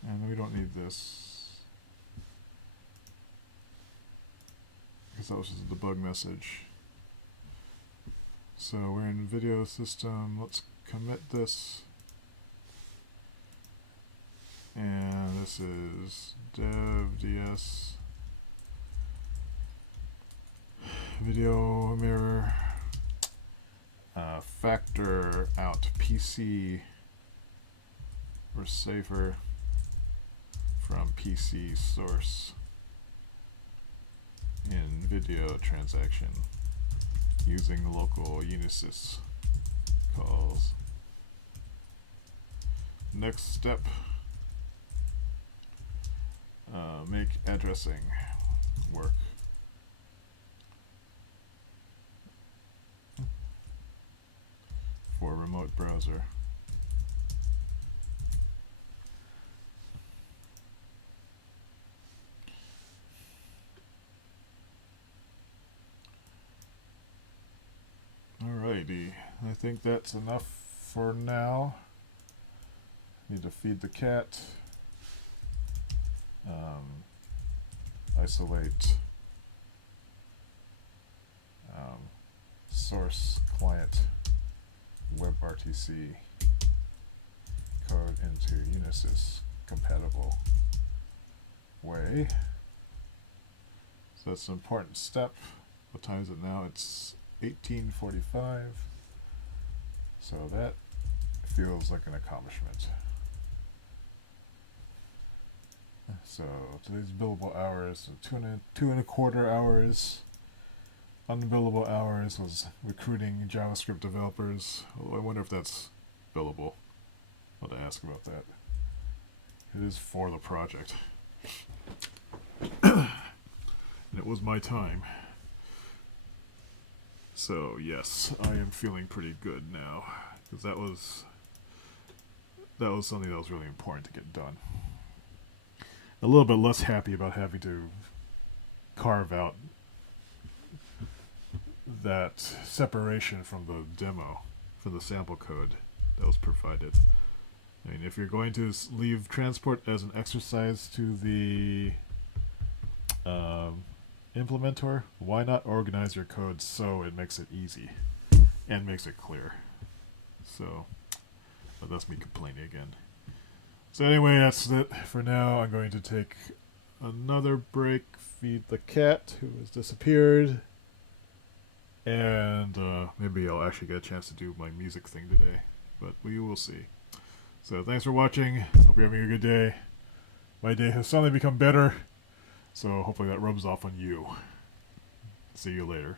And we don't need this, because that was just a debug message. So we're in video system. Let's commit this. And this is dev ds video mirror factor out PC or safer from PC source in video transaction using local unisys calls. Next step, make addressing work. For remote browser. Alrighty, I think that's enough for now. Need to feed the cat. Isolate source client WebRTC code into Unisys compatible way. So that's an important step. What time is it now? It's 18:45. So that feels like an accomplishment. So today's billable hours, so two and a quarter hours. Unbillable hours was recruiting JavaScript developers. Although I wonder if that's billable. I'll have to ask about that. It is for the project. And it was my time. So yes, I am feeling pretty good now. Because that was something that was really important to get done. A little bit less happy about having to carve out that separation from the demo, from the sample code that was provided. I mean, if you're going to leave transport as an exercise to the implementor, why not organize your code so it makes it easy and makes it clear? So, but that's me complaining again. So anyway, that's it for now. I'm going to take another break, feed the cat who has disappeared, and maybe I'll actually get a chance to do my music thing today, but we will see. So thanks for watching. Hope you're having a good day. My day has suddenly become better, so hopefully that rubs off on you. See you later.